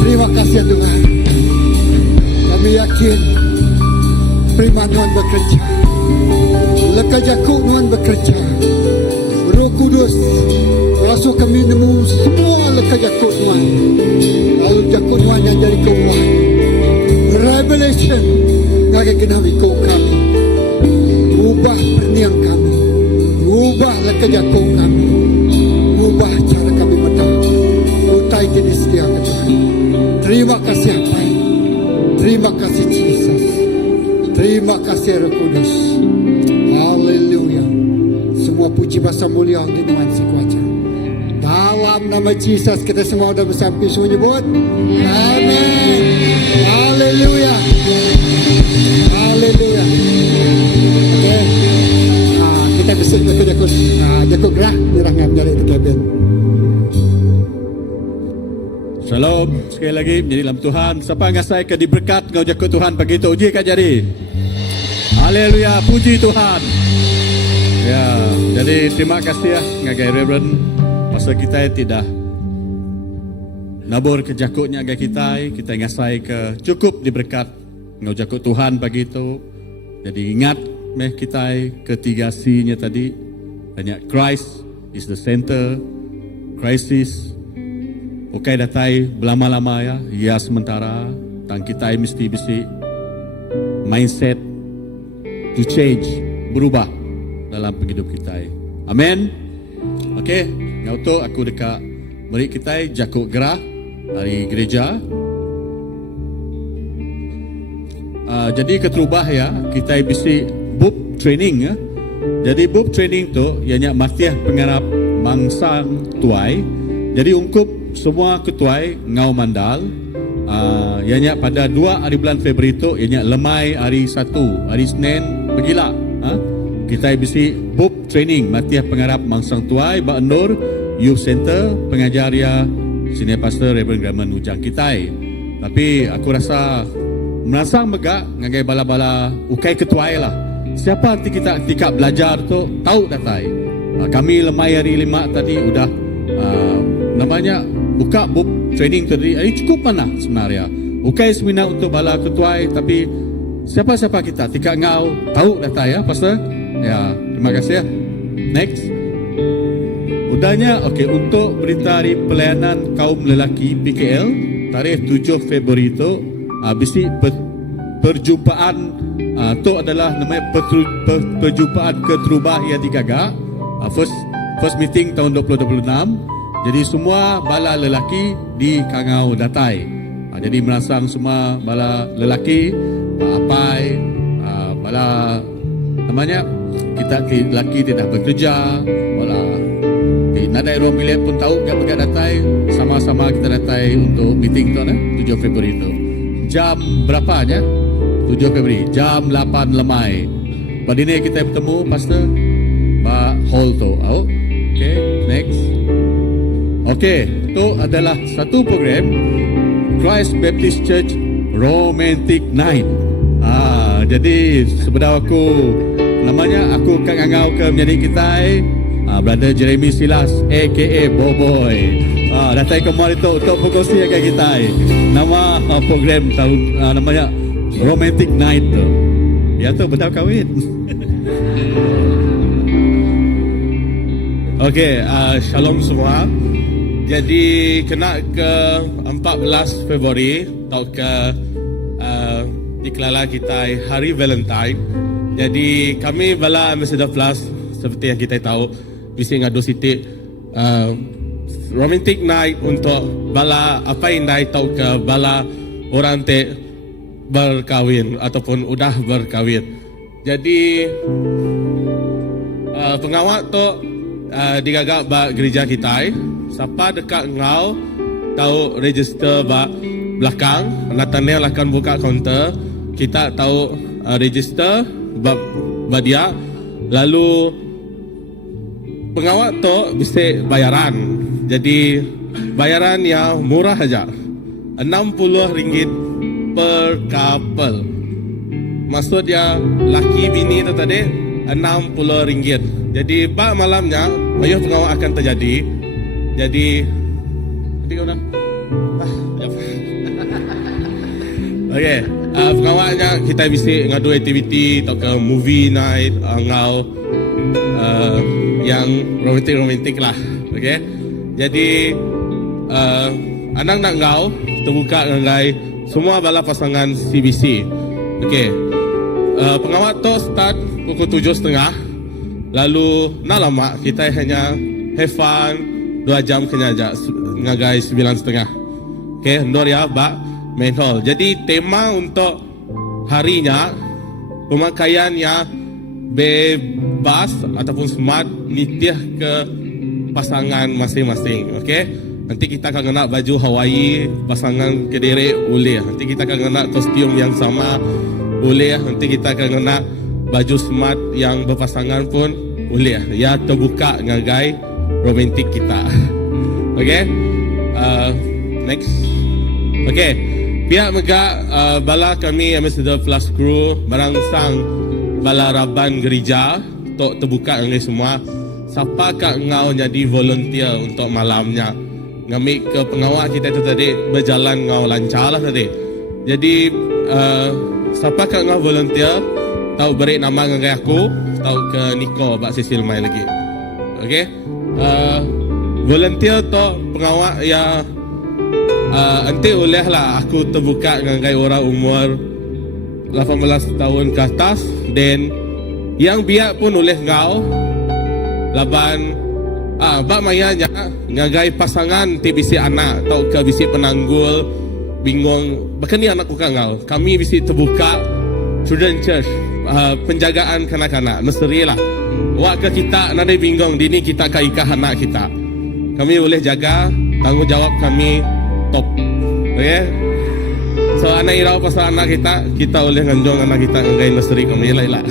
Terima kasih Tuhan. Haleluya. Firman Tuhan bekerja, lekas Yakub Tuhan bekerja, Roh Kudus masuk kami nemu semua lekas Yakub Tuhan, lalu Yakub Tuhan yang jadi keuangan revelation ngagai kenawi kau kami, ubah perniang kami, ubah lekas Yakub kami, ubah cara kami menang, utai jenis setia ke Tuhan. Terima kasih Bapak, terima kasih Jesus. Terima kasih Roh Kudus. Haleluya. Semua puji bahasa mulia di dengan si kuasa. Dalam nama Yesus kita semua sudah bersampai menyebut amin. Haleluya. Haleluya. Okay. Kita besok ke Jakub gerah dirangam dari kabin. Shalom. Sekali lagi menjadi dalam Tuhan. Siapa ngasai ke diberkat ngau jakut Tuhan pagi itu uji kat jadi. Haleluya, puji Tuhan. Ya, jadi terima kasih ya ngagai Reverend pasal kita tidak nabur ke jakutnya ngagai kita ngasai ke cukup diberkat ngau jakut Tuhan pagi itu. Jadi ingat meh kita ketiga C-nya tadi, hanya Christ is the center, crisis. Oke datai belama-lama ya sementara tang kita mesti bisi mindset to change, berubah dalam hidup kita. Amin. Oke, ngauto aku dekat beri kita jakut gerah dari gereja. Jadi keterubah ya, kita bisi bub training ya. Jadi bub training tu ianya matiah pengarap mangsang tuai. Jadi ungkup semua ketuai ngau mandal. Ianya pada 2 hari bulan Februari tu ianya lemai hari 1, hari Senin pergilah. Kita bisi bub training matiah pengarap mangsang tuai Ba Nur Youth Center pengajar ya senior pastor Reverend Graman Ujang kita. Tapi aku rasa merasa megak ngagai bala-bala ukai ketuai lah. Siapa nanti kita ketika belajar tu tahu datai. Kami lemai hari 5 tadi udah namanya buka bub training tadi. Ini cukup mana sebenarnya. Ukai seminar untuk bala ketuai tapi siapa-siapa kita ketika ngau tahu datai ya pastor. Ya, terima kasih ya. Next. Udahnya okey untuk berita hari pelayanan kaum lelaki PKL tarikh 7 Februari itu bisi perjumpaan tu adalah namanya perjumpaan keterubah yang digagak first meeting tahun 2026. Jadi semua bala lelaki di Kangau datai. Jadi merasang semua bala lelaki apai bala namanya kita lelaki tidak bekerja wala nadai ruang bilik pun tahu gak datai, sama-sama kita datai untuk meeting tu 7 Februari itu. Jam berapanya? 7 Februari, jam 8 lemai. Pada ini kita bertemu pastor Pak Hall tu. Okay, next. Okay, itu adalah satu program Christ Baptist Church Romantic Night. Jadi sebenarnya aku namanya aku kan ngau ke menjadi kita Brother Jeremy Silas aka Boboy. Datai kemarin itu untuk fokusi agak kita. Nama program tahun namanya Romantic Night tu. Ya tu betul kahwin. Okey, shalom semua. Jadi kena ke 14 Februari atau ke diklara kita Hari Valentine. Jadi kami bala Ambassador Plus seperti yang kita tahu bisa ngadu siti romantic night untuk bala apa yang dah tahu ke bala orang te berkahwin ataupun udah berkahwin. Jadi pengawal tu digagak ba gereja kita. Siapa dekat ngau tahu register ba belakang, Nathaniel akan buka kaunter. Kita tahu register ba dia. Lalu pengawal tu bisa bayaran. Jadi bayaran yang murah saja. RM60 per couple. Maksudnya laki bini tu tadi RM60. Jadi bak malamnya ayuh pengawal akan terjadi. Jadi kau dah. Okey, pengawalnya kita bisa ngadu aktiviti atau ke movie night ngau yang romantik lah. Okey. Jadi anak nak ngau terbuka dengan semua bala pasangan CBC. Okey. Pengawal tu start pukul 7.30. Lalu nak lama kita hanya have fun 2 jam kena aja ngagai 9.30. Okey, ndor ya ba main hall. Jadi tema untuk harinya pemakaian yang bebas ataupun smart nitiah ke pasangan masing-masing. Okey. Nanti kita akan kena baju Hawaii pasangan kediri boleh. Nanti kita akan kena kostum yang sama boleh. Nanti kita akan kena baju smart yang berpasangan pun boleh. Ya terbuka ngagai romantik kita. Okey. Next. Okay. Pihak megak bala kami Ambassador Plus Crew merangsang bala raban gereja untuk terbuka dengan semua. Siapa kak ngau jadi volunteer untuk malamnya. Ngambil ke pengawal kita tu tadi berjalan ngau lancar lah tadi. Jadi siapa kak ngau volunteer tahu beri nama dengan aku, tahu ke Niko Bak Sisil main lagi. Okay. Volunteer tu pengawal ya nanti oleh lah aku terbuka dengan orang umur 18 tahun ke atas dan yang biak pun oleh ngau laban bak mayanya ngagai pasangan ti bisi anak atau ke bisi penanggul bingung bahkan ni anakku kan ngau kami bisi terbuka children church penjagaan kanak-kanak nursery lah wak ke kita nanti bingung dini kita kaikah anak kita kami boleh jaga tanggungjawab kami top. Okay. So anak irau pasal anak kita boleh nganjong anak kita ngagai nursery kami lah.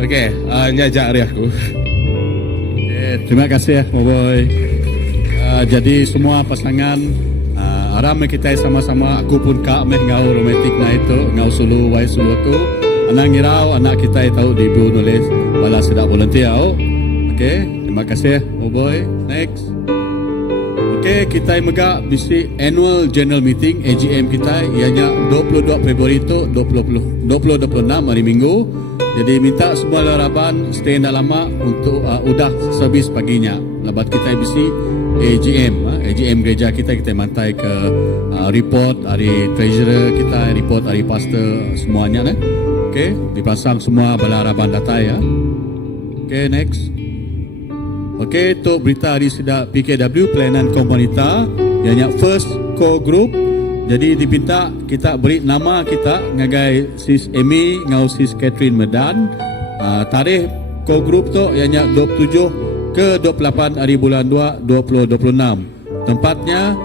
Okay, nyajak hari aku. Terima kasih Boy. Jadi semua pasangan aram kita sama-sama aku pun kak meh ngau romantik na itu ngau sulu wai sulu aku anak ngirau anak kita tahu dibu nulis bala sedap volunteer. Okay, terima kasih Boy. Next. Okay, kita mega bisi annual general meeting AGM kita ianya 22 Februari itu 2026 hari Minggu. Jadi minta semua laraban stay lama untuk udah servis paginya. Lebat kita bisi AGM gereja kita mantai ke report hari treasurer kita, report hari pastor semuanya ne. Okay, dipasang semua balaraban data ya. Okay, next. Okay, untuk berita hari sudah PKW pelayanan komunita yang first core group. Jadi dipinta kita beri nama kita ngagai Sis Amy ngau Sis Catherine Medan. Tarikh core group tu yang 27 ke 28 hari bulan 2 2026. Tempatnya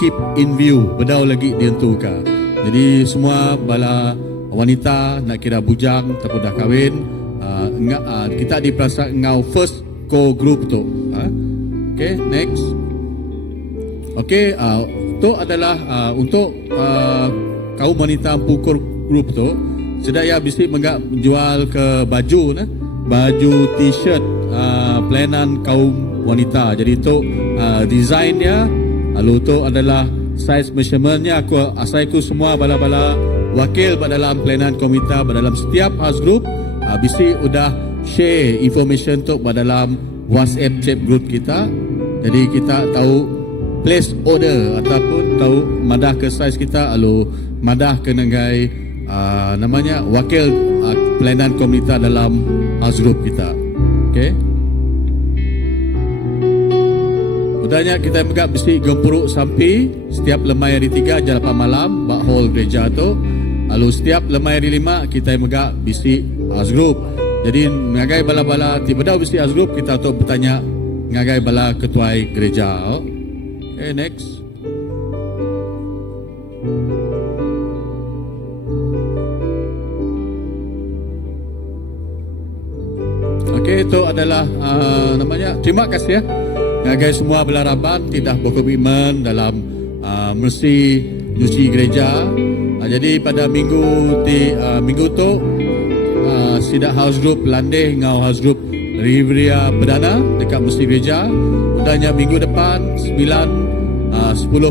keep in view bedau lagi dientuka. Jadi semua bala wanita nak kira bujang ataupun dah kahwin kita diperasa ngau first core group tu. Okay, next. Okay, itu adalah untuk kaum wanita pukul group tu sedaya bisi menggak jual ke baju baju t-shirt pelayanan kaum wanita. Jadi itu desainnya lalu itu adalah size measurementnya aku semua bala-bala wakil dalam pelayanan komunita dalam setiap house group bisi udah share information tu dalam WhatsApp chat group kita. Jadi kita tahu place order ataupun tahu madah ke size kita lalu madah ke negai namanya wakil pelayanan komunita dalam house group kita. Okay. Udahnya kita megak mesti gempuruk sampai setiap lemai hari 3 jam 8 malam bak hall gereja tu. Lalu setiap lemai hari 5 kita megak mesti house group. Jadi ngagai bala-bala tiba-tiba mesti house group kita untuk bertanya ngagai bala ketuai gereja. Okay, next. Okay, itu adalah namanya terima kasih ya. Ngagai semua belaraban tidak berkomitmen dalam mesti nyuci gereja. Jadi pada minggu tu sidak house group landeh ngau house group Riveria Perdana dekat mesti gereja. Udahnya minggu depan 10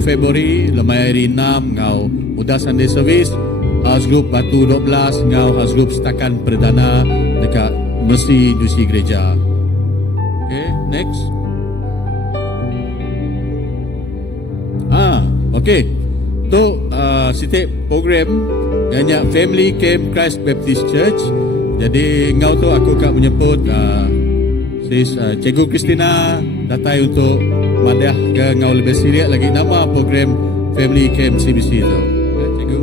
Februari lemai hari 6 ngau udah Sunday service house group Batu 12 ngau house group Setakan Perdana dekat mesti nyuci gereja. Okay, next. Okay. Tu sitik program yang Family Camp Christ Baptist Church. Jadi ngau tu aku akan menyebut Sis Cikgu Christina datai untuk madah ke ngau lebih serius lagi nama program Family Camp CBC tu. Cikgu.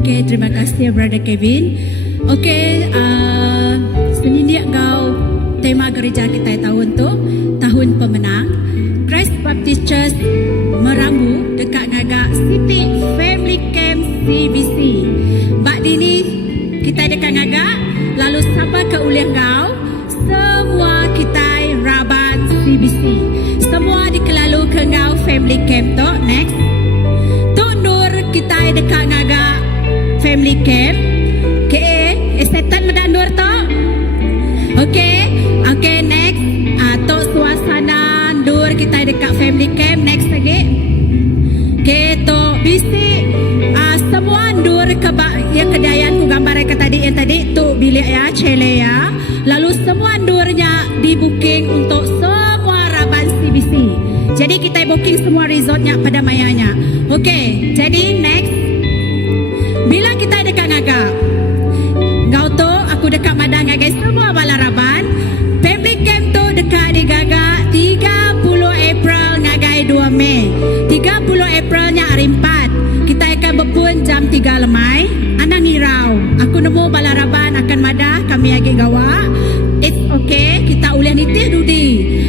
Okay, terima kasih Brother Kevin. Okay, senindak kau tema gereja kita tahun tu tahun pemenang Christ Baptist Church Merambu dekat ngagak City Family Camp CBC. Bak dini kita dekat ngagak lalu sampai ke uliah ngau semua kita Raban CBC. Semua dikelalu ke ngau family camp tu. Next. Tok Nur kita dekat ngaga family camp. Setan medan Nur tu. Okay, next. Tok suasana Nur kita dekat family camp. Next lagi. Okay, Tok bisik. Semua Nur ya kedayan ku gambar yang tadi tu bilik ya, cele ya. Lalu semua Nurnya di booking untuk semua Raban CBC. Jadi kita booking semua resortnya pada mayanya. Okay, jadi next. Bila kita dekat ngaga, ngau tu aku dekat madang ngagai semua bala Raban. Family camp tu dekat di Gaga 30 April ngagai 2 Mei. 30 Aprilnya hari 4. Kita akan berpun jam 3 lemai. Anang ngirau. Aku nemu bala Raban akan madah kami agi gawa. It's okay. Kita uliah nitih dudi.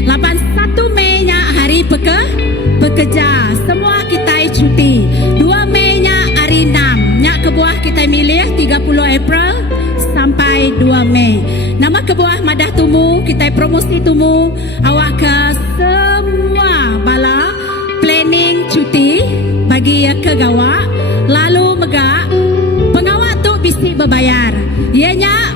81 Mei nya hari pekerja. Semua kita cuti. 2 Mei nya hari 6. Nya kebuah kita milih 30 April sampai 2 Mei. Nama kebuah madah tumu. Kita promosi tumu. Awak ke semua bala planning cuti bagi ke gawa. Lalu megak pengawak tu bisik berbayar. Ianya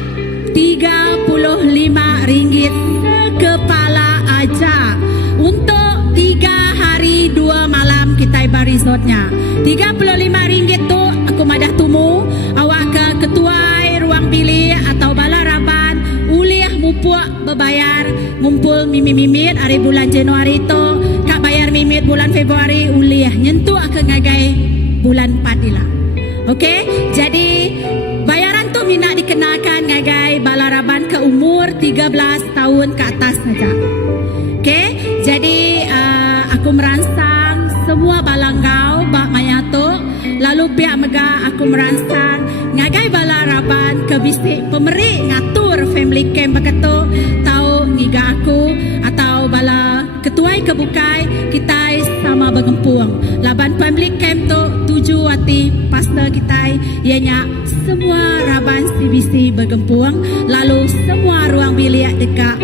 RM35 sekepala aja untuk 3 hari 2 malam kita ibar resortnya. RM35 tu aku madah tumu. Awak ke ketuai ruang bilik atau bala Raban uliah mupuk berbayar ngumpul mimit-mimit hari bulan Januari tu. Kak bayar mimit bulan Februari uliah nyentuh ke ngagai bulan 4 ila. Okey, jadi bayaran tu minat dikenakan ngagai bala Raban ke umur 13 tahun ke atas saja. Okey, jadi aku merangsang semua balangau bak mayato. Lalu pihak mega aku merangsang ngagai bala Raban ke bisik pemeri ngatur family camp beketu tahu ngiga aku atau bala ketuai kebukai kita sama bergempung. Laban family camp tu tuju hati pastor kita ianya semua Raban CBC bergempung. Lalu semua ruang bilik dekat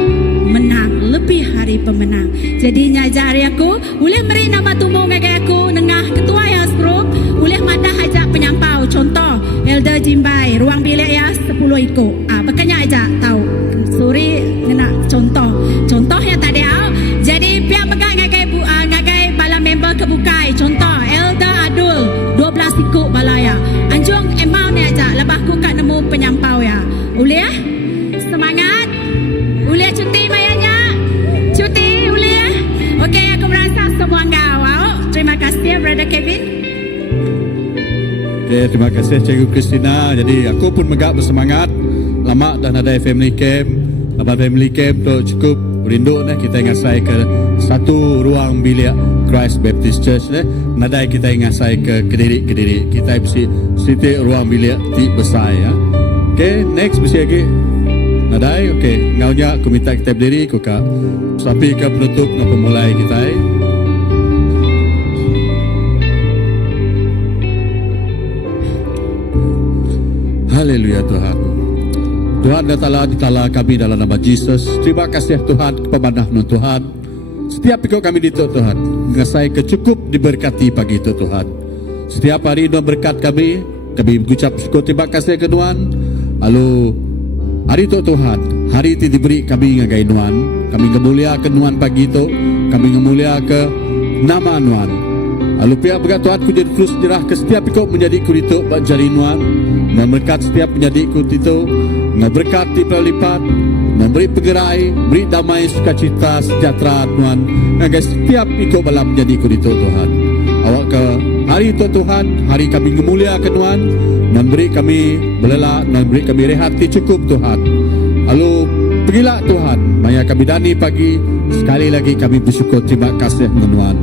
menang lebih hari pemenang. Jadi nyajari aku boleh meri nama tumbuh ngagai aku nengah ketua house group boleh madah ajak penyampau. Contoh Elder Jimbai ruang bilik ya 10 ikut. Bekanya ajak tahu. Sorry nak contohnya tadi jadi pihak megak ngagai bala member kebukai. Contoh Elder Adul 12 ikut balaya. Anjung amount ni ajak lepas aku kat nemu penyampau ya. Boleh semangat. Boleh cuti mayanya. Cuti boleh. Okey aku merasa semua ngau. Terima kasih Brother Kevin. Okay, terima kasih Cikgu Christina. Jadi aku pun megak bersemangat. Lama dah nadai family camp. Lepas family camp tu cukup rindu kita ngasai ke satu ruang bilik Christ Baptist Church nadai kita ngasai ke Kediri. Kita bisi siti ruang bilik ti besar ya. Okay, next bisi lagi nadai. Okay, ngaunya aku minta kita berdiri aku kak sampai ke penutup ngapa mulai kita. Haleluya Tuhan. Tuhan datanglah kami dalam nama Yesus. Terima kasih Tuhan kepada Tuhan. Setiap ikut kami di Tuhan, ngasai kecukup diberkati pagi itu Tuhan. Setiap hari Tuhan berkat kami mengucap syukur terima kasih ke Tuhan. Lalu hari itu Tuhan, hari itu diberi kami ngagai Tuhan. Kami ngemulia ke Tuhan pagi itu, kami ngemulia ke nama Tuhan. Lalu pihak berkat Tuhan ku jadi terus jerah ke setiap ikut menjadi kurituk bajari Tuhan. Memberkat setiap menjadi ikut itu, memberkati berlipat, memberi penggerai, beri damai, sukacita, sejahtera Tuhan. Agar setiap ikut balam menjadi ikut itu Tuhan. Awak ke hari itu Tuhan, hari kami memuliakan Tuhan, memberi kami belelak, memberi kami rehati cukup Tuhan. Lalu pergilah Tuhan, maya kami dani pagi, sekali lagi kami bersyukur terima kasih Tuhan.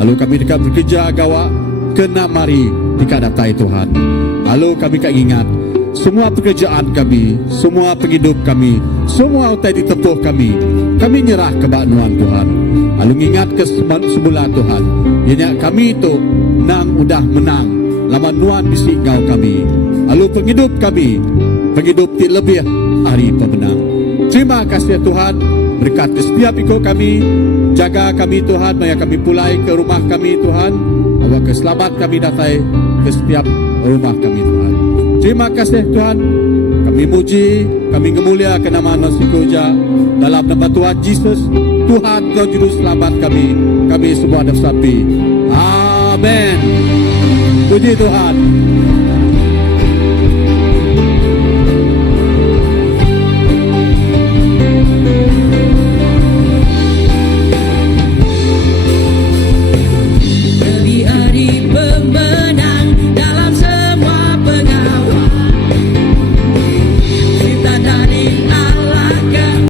Lalu kami dekat bekerja gawa, kena mari dekat datai Tuhan. Lalu kami kak ingat, semua pekerjaan kami, semua penghidup kami, semua utai ditempuh kami nyerah ke Tuhan Tuhan. Lalu ingat ke sebelah Tuhan, ianya kami itu nang udah menang, lama Tuhan bisi ngau kami. Lalu penghidup kami, penghidup ti lebih hari pemenang. Terima kasih Tuhan, berkati setiap ikut kami, jaga kami Tuhan, maya kami pulai ke rumah kami Tuhan, awak keselamat kami datai ke setiap rumah kami Tuhan. Terima kasih Tuhan, kami muji, kami ngemuliakan nama Nasi Koja dalam nama Tuhan Yesus, Tuhan Kau Juru Selamat kami semua ada sapi. Amin. Puji Tuhan.